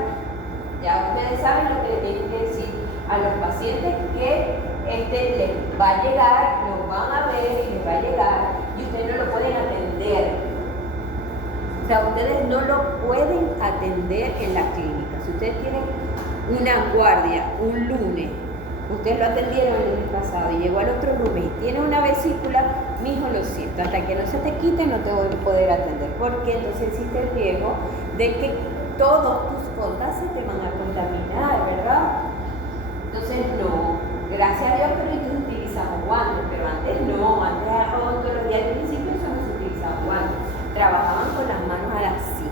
ya ustedes saben lo que le tienen que decir a los pacientes, que les va a llegar, lo van a ver y les va a llegar, y ustedes no lo pueden atender. O sea, ustedes no lo pueden atender en la clínica. Si ustedes tienen una guardia un lunes, ustedes lo atendieron el lunes pasado y llegó al otro lunes y tiene una vesícula, mijo, lo siento, hasta que no se te quite no te voy a poder atender, porque entonces existe el riesgo de que todos tus contas se te van a contaminar, ¿verdad? Entonces no, gracias a Dios que ahorita utilizamos guantes, pero antes no, antes a odontología al principio eso no se utilizaba guantes, trabajaban con las manos así.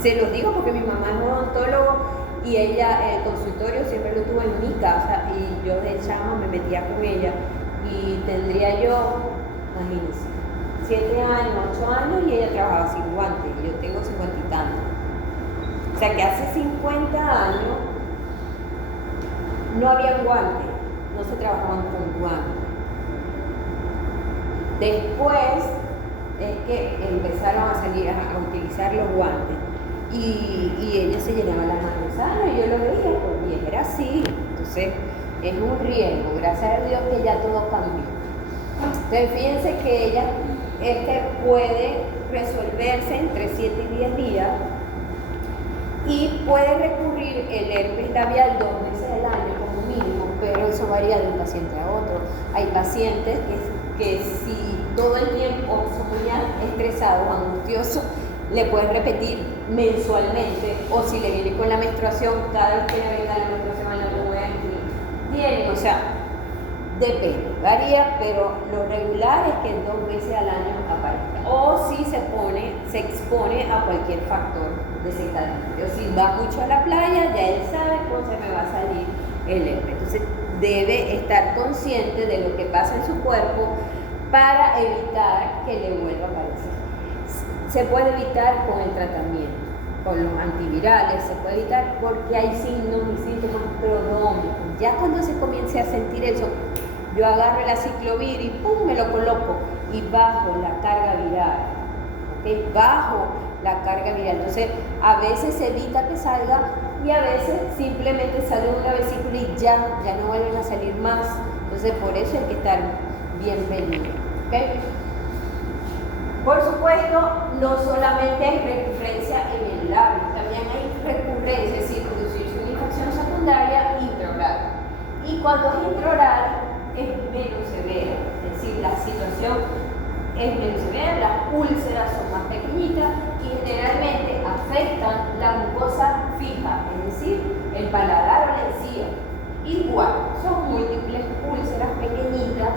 Se los digo porque mi mamá es odontólogo y ella, el consultorio siempre lo tuvo en mi casa, y yo de chama me metía con ella, y tendría yo, imagínense, 7 años, 8 años, y ella trabajaba sin guantes, y yo tengo 50 y tantos. O sea que hace 50 años no había guantes, no se trabajaban con guantes. Después es que empezaron a salir a utilizar los guantes, y ella se llenaba las manos de sangre, y yo lo veía, pues, y era así. Entonces es un riesgo, gracias a Dios que ya todo cambió. Entonces fíjense que ella puede resolverse entre 7 y 10 días, y puede recurrir el herpes labial 2 veces al año como mínimo, pero eso varía de un paciente a otro. Hay pacientes que si todo el tiempo son muy estresados, angustiosos, le pueden repetir mensualmente, o si le viene con la menstruación, cada vez que le venga la menstruación al año tienen, o sea, depende, varía, pero lo regular es que 2 veces al año aparezca, o si se expone a cualquier factor desencadenante, o si va mucho a la playa, ya él sabe cómo se me va a salir el herpes. Entonces debe estar consciente de lo que pasa en su cuerpo para evitar que le vuelva a aparecer. Se puede evitar con el tratamiento, con los antivirales, se puede evitar porque hay signos y síntomas prodrómicos. Ya cuando se comience a sentir eso, yo agarro el aciclovir y ¡pum!, me lo coloco y bajo la carga viral, ¿okay? Bajo la carga viral. Entonces, a veces se evita que salga, y a veces simplemente sale una vesícula y ya no vuelven a salir más. Entonces, por eso hay que estar bien pendiente, ¿okay? Por supuesto, no solamente hay recurrencia en el labio, también hay recurrencia, es decir, producirse una infección secundaria intraoral. Y cuando es intraoral es menos severa, es decir, la situación es menos severa, las úlceras son más pequeñitas y generalmente afectan la mucosa fija, es decir, el paladar o la encía. Igual, son múltiples úlceras pequeñitas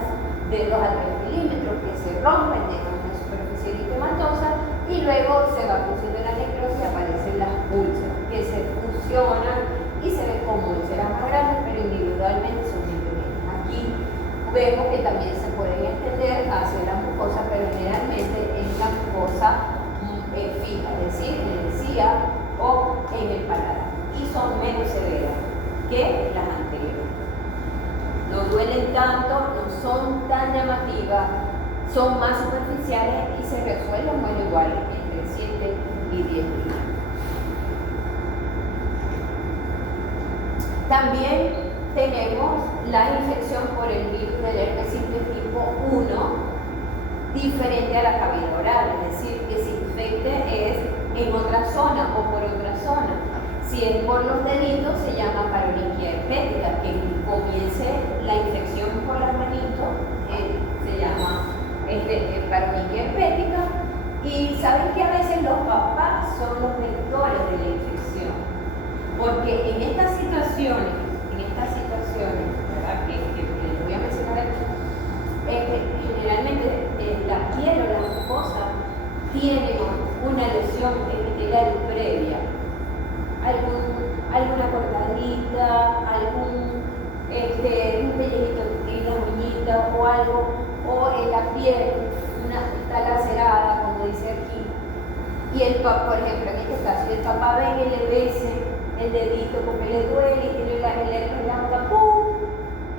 de 2 a 3 milímetros que se rompen, dejan una superficie eritematosa, y luego se va produciendo la necrosis y aparecen las úlceras que se fusionan y se ven como úlceras más grandes, pero individualmente son muy pequeñas. Aquí vemos que también se pueden extender hacia la mucosa, pero generalmente es la mucosa fija, es decir, en la encía o en el paladar, y son menos severas que las anteriores. No duelen tanto, no son tan llamativas, son más superficiales y se resuelven, bueno, igual entre 7 y 10 días. También tenemos la infección por el virus del herpes simple tipo 1, diferente a la cavidad oral, es decir, que se infecte es en otra zona o por otra zona. Si es por los deditos, se llama paronychia herpética, que comience la infección por las manitos, se llama paronychia herpética. Y saben que a veces los papás son los vectores de la infección, porque en estas situaciones, ¿verdad? Que les voy a mencionar aquí, generalmente la piel o la mucosa tiene una lesión epitelial previa, alguna cortadita, un pellejito en las uñitas o algo, o en la piel, está lacerada, como dice aquí, por ejemplo, en este caso, el papá venga y le bese el dedito porque le duele y tiene el herpes en la boca, ¡pum!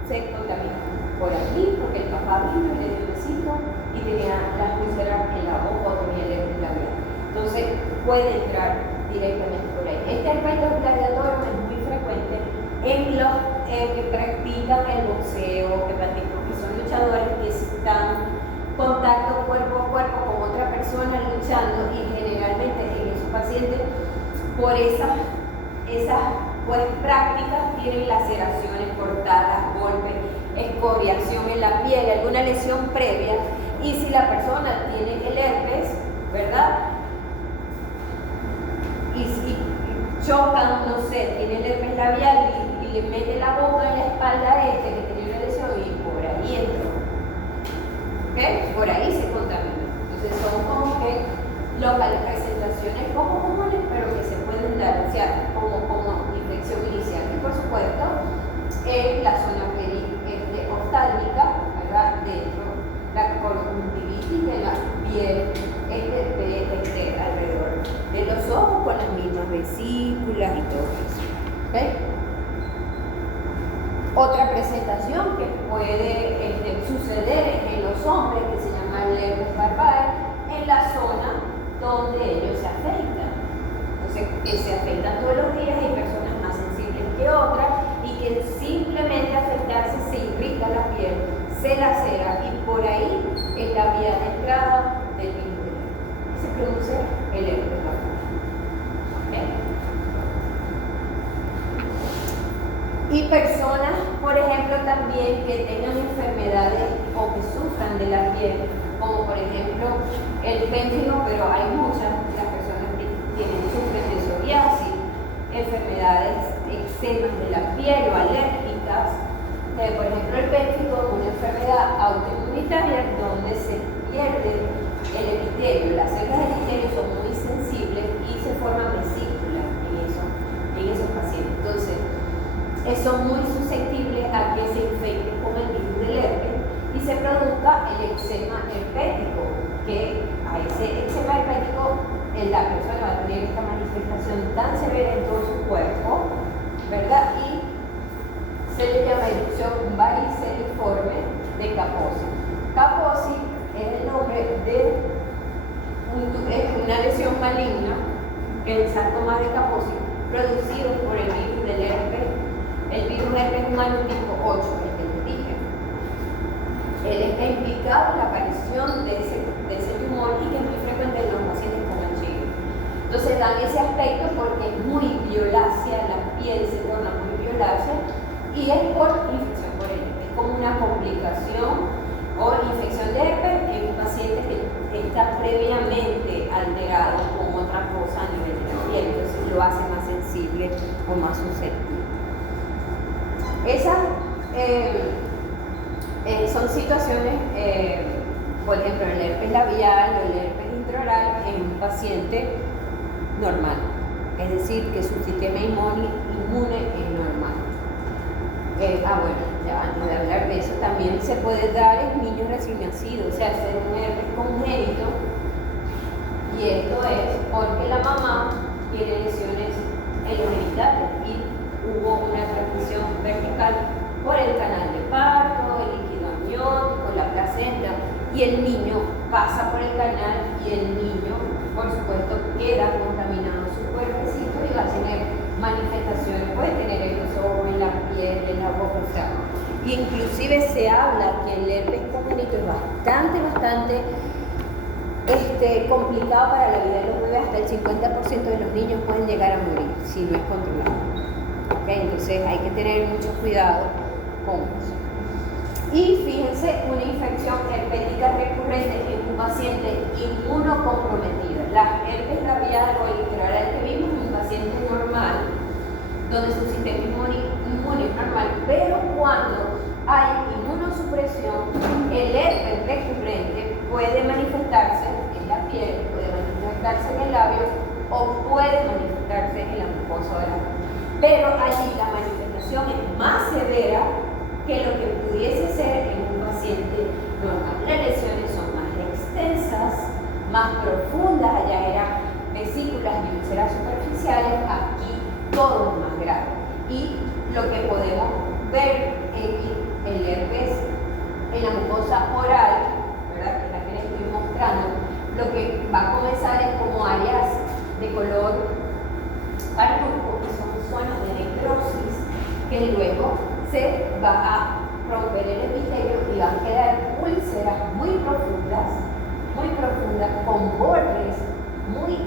Se contamina por aquí porque el papá vino y le dio un besito y tenía las pulseras en la boca o tenía el herpes labial. Entonces puede entrar directamente por ahí. Este herpes gladiatorio es muy frecuente en los que practican el boxeo, que son luchadores que están contacto cuerpo a cuerpo con otra persona luchando, y generalmente en esos pacientes por esas pues, prácticas tienen laceraciones, cortadas, golpes, escoriación en la piel, alguna lesión previa, y si la persona tiene el herpes, ¿verdad? Y si chocan, no sé, tiene el herpes labial y le mete la boca en la espalda a este que tiene una lesión y por ahí entra. ¿Okay? Por ahí se contamina. Entonces son como que presentaciones poco comunes, pero que se pueden dar, o sea, como infección inicial. Y por supuesto, en la zona oftálmica, ¿verdad? Dentro, la conjuntivitis de la piel, alrededor de los ojos con las mismas vesículas y todo eso. ¿Okay? Otra presentación que puede suceder en los hombres, que se llama el herpes barbae, en la zona donde ellos se afeitan. Entonces, que se afeitan todos los días, hay personas más sensibles que otras, y que simplemente afeitarse se irrita la piel, se lacera, y por ahí es la vía de entrada del virus. Se produce el herpes barbae. ¿Okay? Y personas, por ejemplo, también que tengan enfermedades o que sufran de la piel, como por ejemplo el pénfigo, pero hay muchas, las personas que sufren de psoriasis, enfermedades, eczemas de la piel o alérgicas. Por ejemplo, el pénfigo es una enfermedad autoinmunitaria donde se pierde el epitelio. Las células del epitelio son muy sensibles y se forman vesículas en esos pacientes. Entonces, son muy susceptibles a que se infecten con el virus del herpes y se produzca el eczema herpético, que a ese eczema herpético la persona va a tener esta manifestación tan severa en todo su cuerpo, ¿verdad? Y se le llama erupción variceliforme de Kaposi. Kaposi es el nombre de una lesión maligna, el sarcoma de Kaposi, producido por el virus del herpes. El virus herpes humano tipo 8, el que les dije. Él está implicado en la aparición de ese tumor y que es muy frecuente en los pacientes con H. Entonces dan ese aspecto porque es muy violácea, la piel se torna muy violácea y es por infección por él. Es como una complicación o infección de herpes en un paciente que está previamente alterado con otra cosa a nivel de la piel, entonces lo hace más sensible o más susceptible. Esas son situaciones, por ejemplo, el herpes labial o el herpes intraoral en un paciente normal, es decir, que su sistema inmune es normal. Bueno, ya antes de hablar de eso, también se puede dar en niños recién nacidos, o sea, ser un herpes congénito, y esto es porque la mamá tiene lesiones en los genitales y hubo una transmisión vertical por el canal de parto, el líquido amniótico, la placenta, y el niño pasa por el canal y el niño, por supuesto, queda contaminado su cuerpecito y va a tener manifestaciones, puede tener en los ojos, en la piel, en la boca, o sea, inclusive se habla que el herpes congénito es bastante complicado para la vida de los bebés. Hasta el 50% de los niños pueden llegar a morir si no es controlado. ¿Okay? Entonces hay que tener mucho cuidado con eso. Y fíjense, una infección herpética recurrente en un paciente inmunocomprometido. La herpes labial o el intraoral que vimos en un paciente normal, donde su sistema inmune es normal, pero cuando hay inmunosupresión, el herpes recurrente puede manifestarse en la piel, puede manifestarse en el labio o puede manifestarse en la mucosa oral. Pero allí la manifestación es más severa que lo que pudiese ser en un paciente normal. Las lesiones son más extensas, más profundas, allá eran vesículas y úlceras superficiales, aquí todo es más grave. Y lo que podemos ver en el herpes, en la mucosa oral, ¿verdad? Que es la que les estoy mostrando, lo que va a comenzar es como áreas de color parduzco, que son zonas de necrosis, que luego se va a romper el epitelio y van a quedar úlceras muy profundas, con bordes muy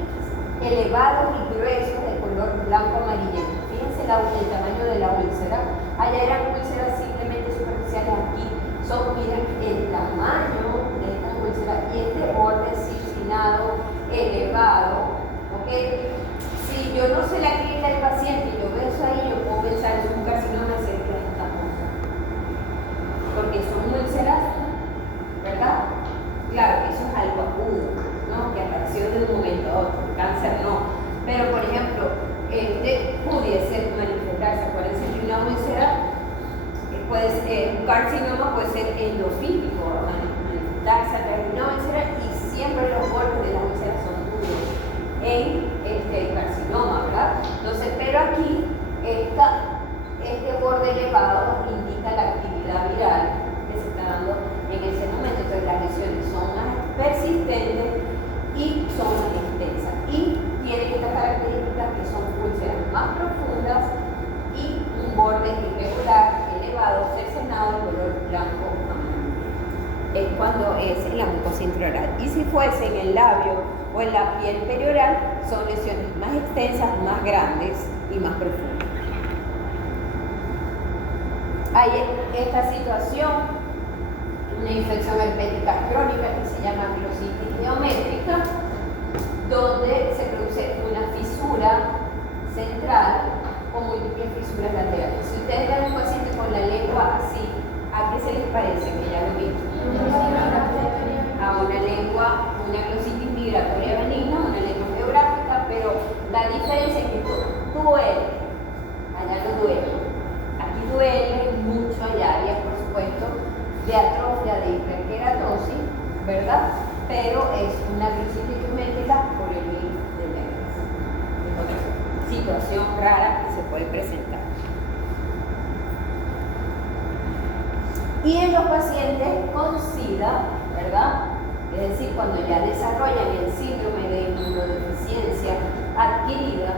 elevados y gruesos de color blanco amarillento. Fíjense el tamaño de la úlcera. Allá eran úlceras simplemente superficiales, aquí son, miren, el tamaño de esta úlcera y este borde circinado, elevado, ¿ok? Si yo no sé la clínica del paciente y yo veo eso ahí, yo puedo pensar es un carcinoma cerca de esta cosa, porque son úlceras, ¿verdad? Claro, eso es algo agudo, ¿no? Que apareció de un momento a otro. Cáncer no. Pero, por ejemplo, pudiese manifestarse. Acuérdense que una úlcera, un carcinoma puede ser endofílico, manifestarse a través de una úlcera y siempre los bordes de la úlcera son duros en el carcinoma, ¿verdad? Entonces, pero aquí, este borde elevado indica la actividad viral que se está dando en ese momento. Entonces las lesiones son más persistentes y son más extensas y tienen estas características que son úlceras más profundas y un borde irregular, elevado, cercenado de color blanco amarillo. Es cuando es en la mucosa intraoral. Y si fuese en el labio o en la piel perioral, son lesiones más extensas, más grandes y más profundas. Hay esta situación, una infección herpética crónica que se llama glositis geométrica, donde se produce una fisura central con múltiples fisuras laterales. Si ustedes ven a un paciente con la lengua así, ¿a qué se les parece? Que ya lo vimos. A una lengua, una glositis migratoria benigna, una lengua geográfica, pero la diferencia es que duele, allá no duele. Aquí duele mucho, allá áreas, por supuesto, de atrofia, de hiperkeratosis, ¿verdad? Pero es una glositis geométrica por el virus del herpes. Es otra situación rara que se puede presentar. Y en los pacientes con SIDA, ¿verdad? Es decir, cuando ya desarrollan el síndrome de inmunodeficiencia adquirida,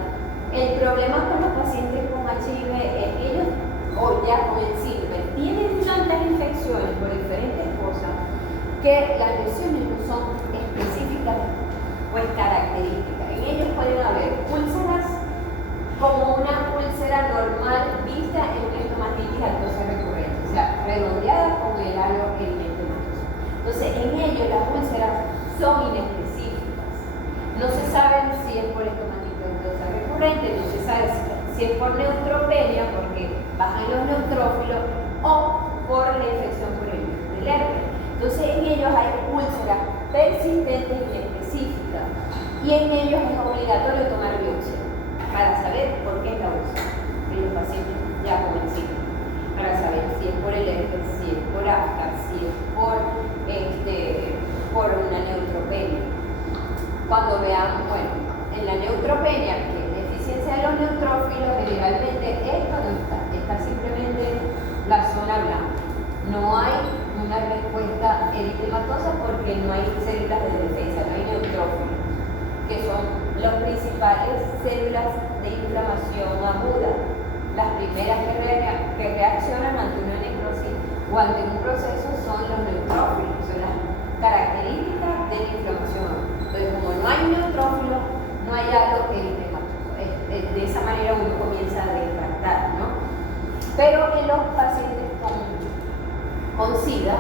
el problema con los pacientes con HIV es que ellos, o ya con el síndrome, tienen tantas infecciones por diferentes cosas que las lesiones no son específicas, pues características. En ellos pueden haber úlceras como una úlcera normal vista en una estomatitis actosa recurrente, o sea, redondeada con el halo eritematoso. Entonces, en ellos las úlceras son inespecíficas. No se sabe si es por estomatitis actosa recurrente, no se sabe si es por neutropenia, porque bajan los neutrófilos, o por la infección por el virus del herpes. Entonces, en ellos hay úlceras persistentes y específicas, y en ellos es obligatorio tomar biopsia para saber por qué es la úlcera en los pacientes ya con el síndrome, para saber si es por el herpes, si es por afta, si es por una neutropenia. Cuando veamos, bueno, en la neutropenia, que es deficiencia de los neutrófilos, generalmente esto no está simplemente la zona blanca. No hay una respuesta eritematosa porque no hay células de defensa, no hay neutrófilos, que son las principales células de inflamación aguda. Las primeras que reaccionan ante una necrosis o ante un proceso son los neutrófilos, son las características de la inflamación aguda. Entonces, como no hay neutrófilos, no hay algo eritematoso. De esa manera uno comienza a descartar, ¿no? Pero en los pacientes con SIDA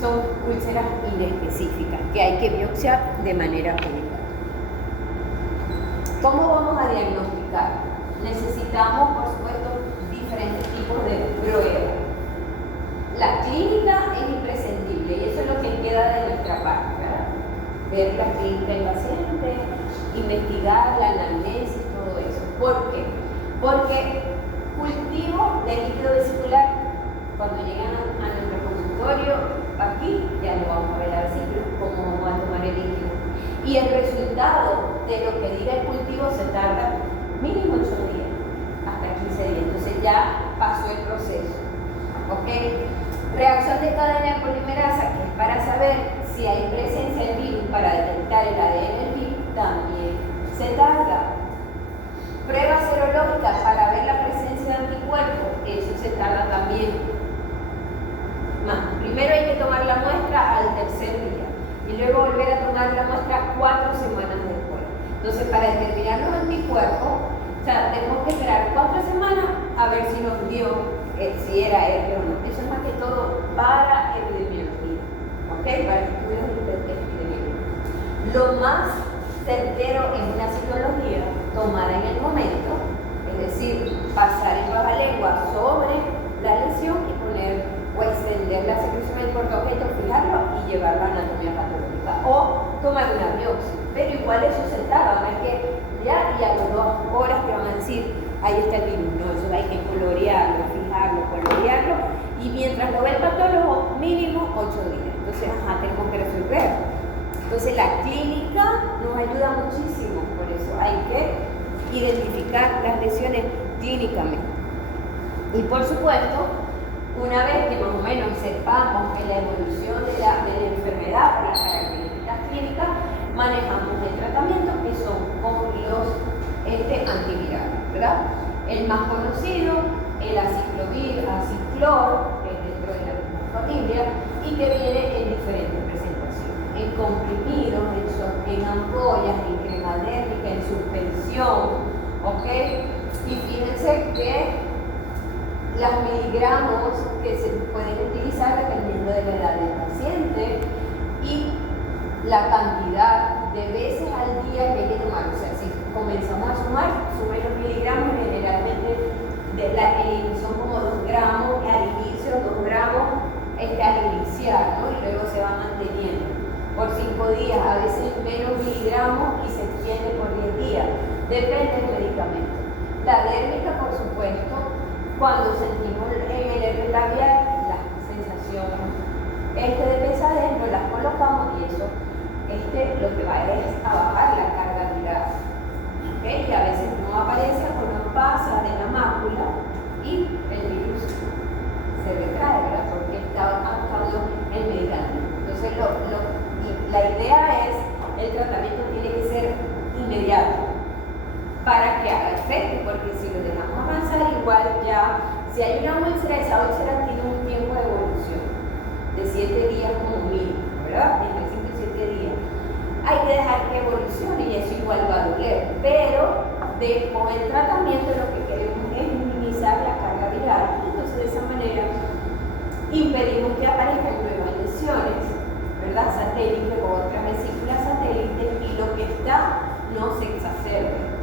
son úlceras inespecíficas que hay que biopsiar de manera única. ¿Cómo vamos a diagnosticar? Necesitamos, por supuesto, diferentes tipos de pruebas. La clínica es imprescindible y eso es lo que queda de nuestra parte, ¿verdad? Ver la clínica del paciente, investigar la anamnesis, todo eso. ¿Por qué? Porque cultivo de líquido vesicular, cuando llegan a nuestro consultorio, aquí ya lo vamos a ver a vesícula, cómo vamos a tomar el líquido. Y el resultado de lo que diga el cultivo se tarda mínimo 8 días, hasta 15 días. Entonces ya pasó el proceso. ¿Ok? Reacción de cadena de polimerasa, que es para saber si hay presencia del virus, para detectar el ADN del virus, también se tarda. Prueba serológica para ver la presencia de anticuerpos, eso se tarda también más. Primero hay que tomar la muestra al tercer día y luego volver a tomar la muestra 4 semanas después. Entonces, para determinar los anticuerpos, o sea, tenemos que esperar 4 semanas a ver si nos dio, si era herpes o no. Eso es más que todo para epidemiología, ¿ok? Para estudios epidemiológicos. Lo más certero es una citología tomada en el momento, es decir, pasar el bajalengua sobre la lesión y poner o extender la secreción del portaobjeto, fijarlo y llevarlo a anatomía patológica o tomar una biopsia. Pero igual eso se tarda, no hay que ya y a las 2 horas te van a decir ahí está el virus, no, eso hay que colorearlo, fijarlo, colorearlo y mientras lo ve el patólogo mínimo 8 días. Entonces, tenemos que resolver. Entonces la clínica nos ayuda muchísimo, por eso hay que identificar las lesiones clínicamente. Y por supuesto, una vez que más o menos sepamos que la evolución de la enfermedad por las características clínicas, manejamos el tratamiento que son con los antivirales, ¿verdad? El más conocido, el aciclovir, aciclor, que es dentro de la misma familia y que viene en diferentes presentaciones. En comprimidos, en ampollas, en crema dérmica, en suspensión, ¿ok? Y fíjense que los miligramos que se pueden utilizar dependiendo de la edad del paciente y la cantidad de veces al día que hay que tomar. O sea, si comenzamos a sumar, sumen los miligramos, generalmente son como 2 gramos al inicio, 2 gramos al iniciar, ¿no? Y luego se va manteniendo por 5 días, a veces menos miligramos y se extiende por 10 días, depende del medicamento. La dérmica, por supuesto, cuando sentimos en el herpes labial las sensaciones de pesadez, nos las colocamos y eso lo que va es a bajar la carga viral, ¿okay? Y a veces no aparece o no pasa de la mácula y el virus se retrae, ¿verdad? Porque está actuando el medicamento. Entonces la idea es, el tratamiento tiene que ser inmediato para que haga efecto, porque si lo dejamos avanzar, igual ya, si hay una úlcera, esa úlcera tiene un tiempo de evolución de 7 días como mínimo, ¿verdad? Entre 5 y 7 días. Hay que dejar que evolucione y eso igual va a doler, pero con el tratamiento lo que queremos es minimizar la carga viral, entonces de esa manera impedimos que aparezcan nuevas lesiones, ¿verdad? Satélites o otras vesículas satélites y lo que está no se exacerbe.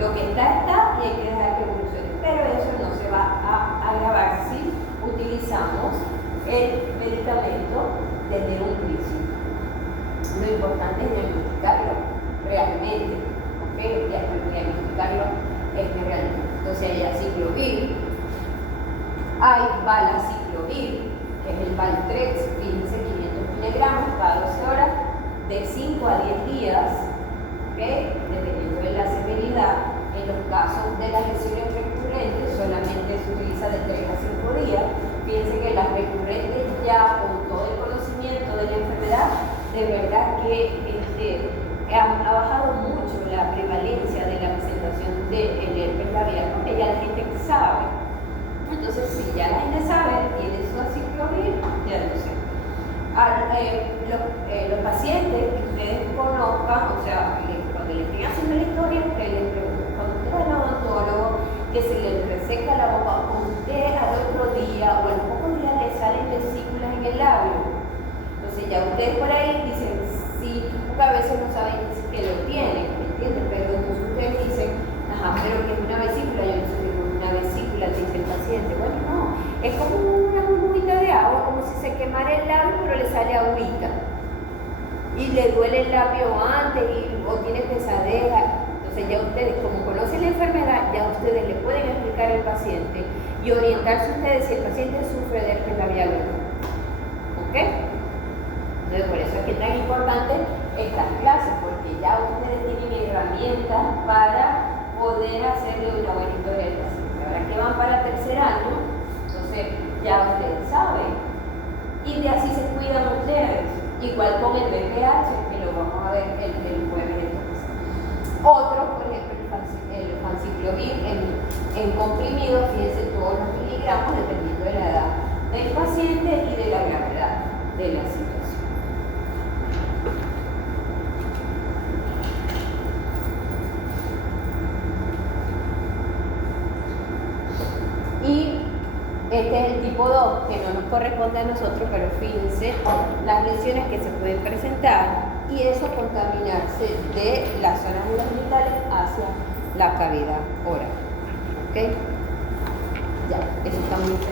Lo que está y hay que dejar que evolucione, pero eso no se va a agravar si utilizamos el medicamento desde un principio. Lo importante es diagnosticarlo realmente, ¿ok? Diagnosticarlo realmente. Entonces hay aciclovir, hay valaciclovir, que es el Valtrex, fíjense, 500 miligramos cada 12 horas, de 5 a 10 días, ¿ok? Dependiendo de la severidad. En los casos de las lesiones recurrentes solamente se utiliza de 3 a 5 días. Fíjense que las recurrentes, ya con todo el conocimiento de la enfermedad, de verdad que ha bajado mucho la prevalencia de la presentación del herpes labial, porque ya la gente sabe. Entonces, si ya la gente sabe, tiene su aciclovir, ya lo sé. Los pacientes que ustedes conozcan, o sea, cuando les estén haciendo la historia, ustedes les preguntan, cuando usted va al odontólogo, que se le reseca la boca, usted al otro día o al poco día le salen vesículas en el labio. Entonces ya ustedes por ahí dicen, sí, porque a veces no saben que lo tienen, ¿entienden? Pero entonces ustedes dicen, pero que es una vesícula, yo no sé qué es una vesícula, dice el paciente. Bueno, no, es como una burbujita de agua, como si se quemara el labio, pero le sale agüita. Y le duele el labio antes o tiene pesadez. Entonces ya ustedes, como conocen la enfermedad, ya ustedes le pueden explicar al paciente y orientarse ustedes si el paciente sufre de herpes labial o no. ¿Ok? Entonces por eso es que es tan importante estas clases, porque ya ustedes tienen herramientas para poder hacerle una buena historia del paciente. Ahora que van para tercer año, entonces ya ustedes saben, y de así se cuidan ustedes, igual con el BPH, que lo vamos a ver el jueves entonces. Otro, por ejemplo, el fanciclovir en comprimido, fíjense todos los miligramos dependiendo de la edad del paciente y de la gravedad de la situación. Y este es el tipo 2, que no nos corresponde a nosotros, pero fíjense las lesiones que se pueden presentar y eso contaminarse de las zonas genitales hacia la cavidad oral. ¿Ok? Ya, eso está muy feo.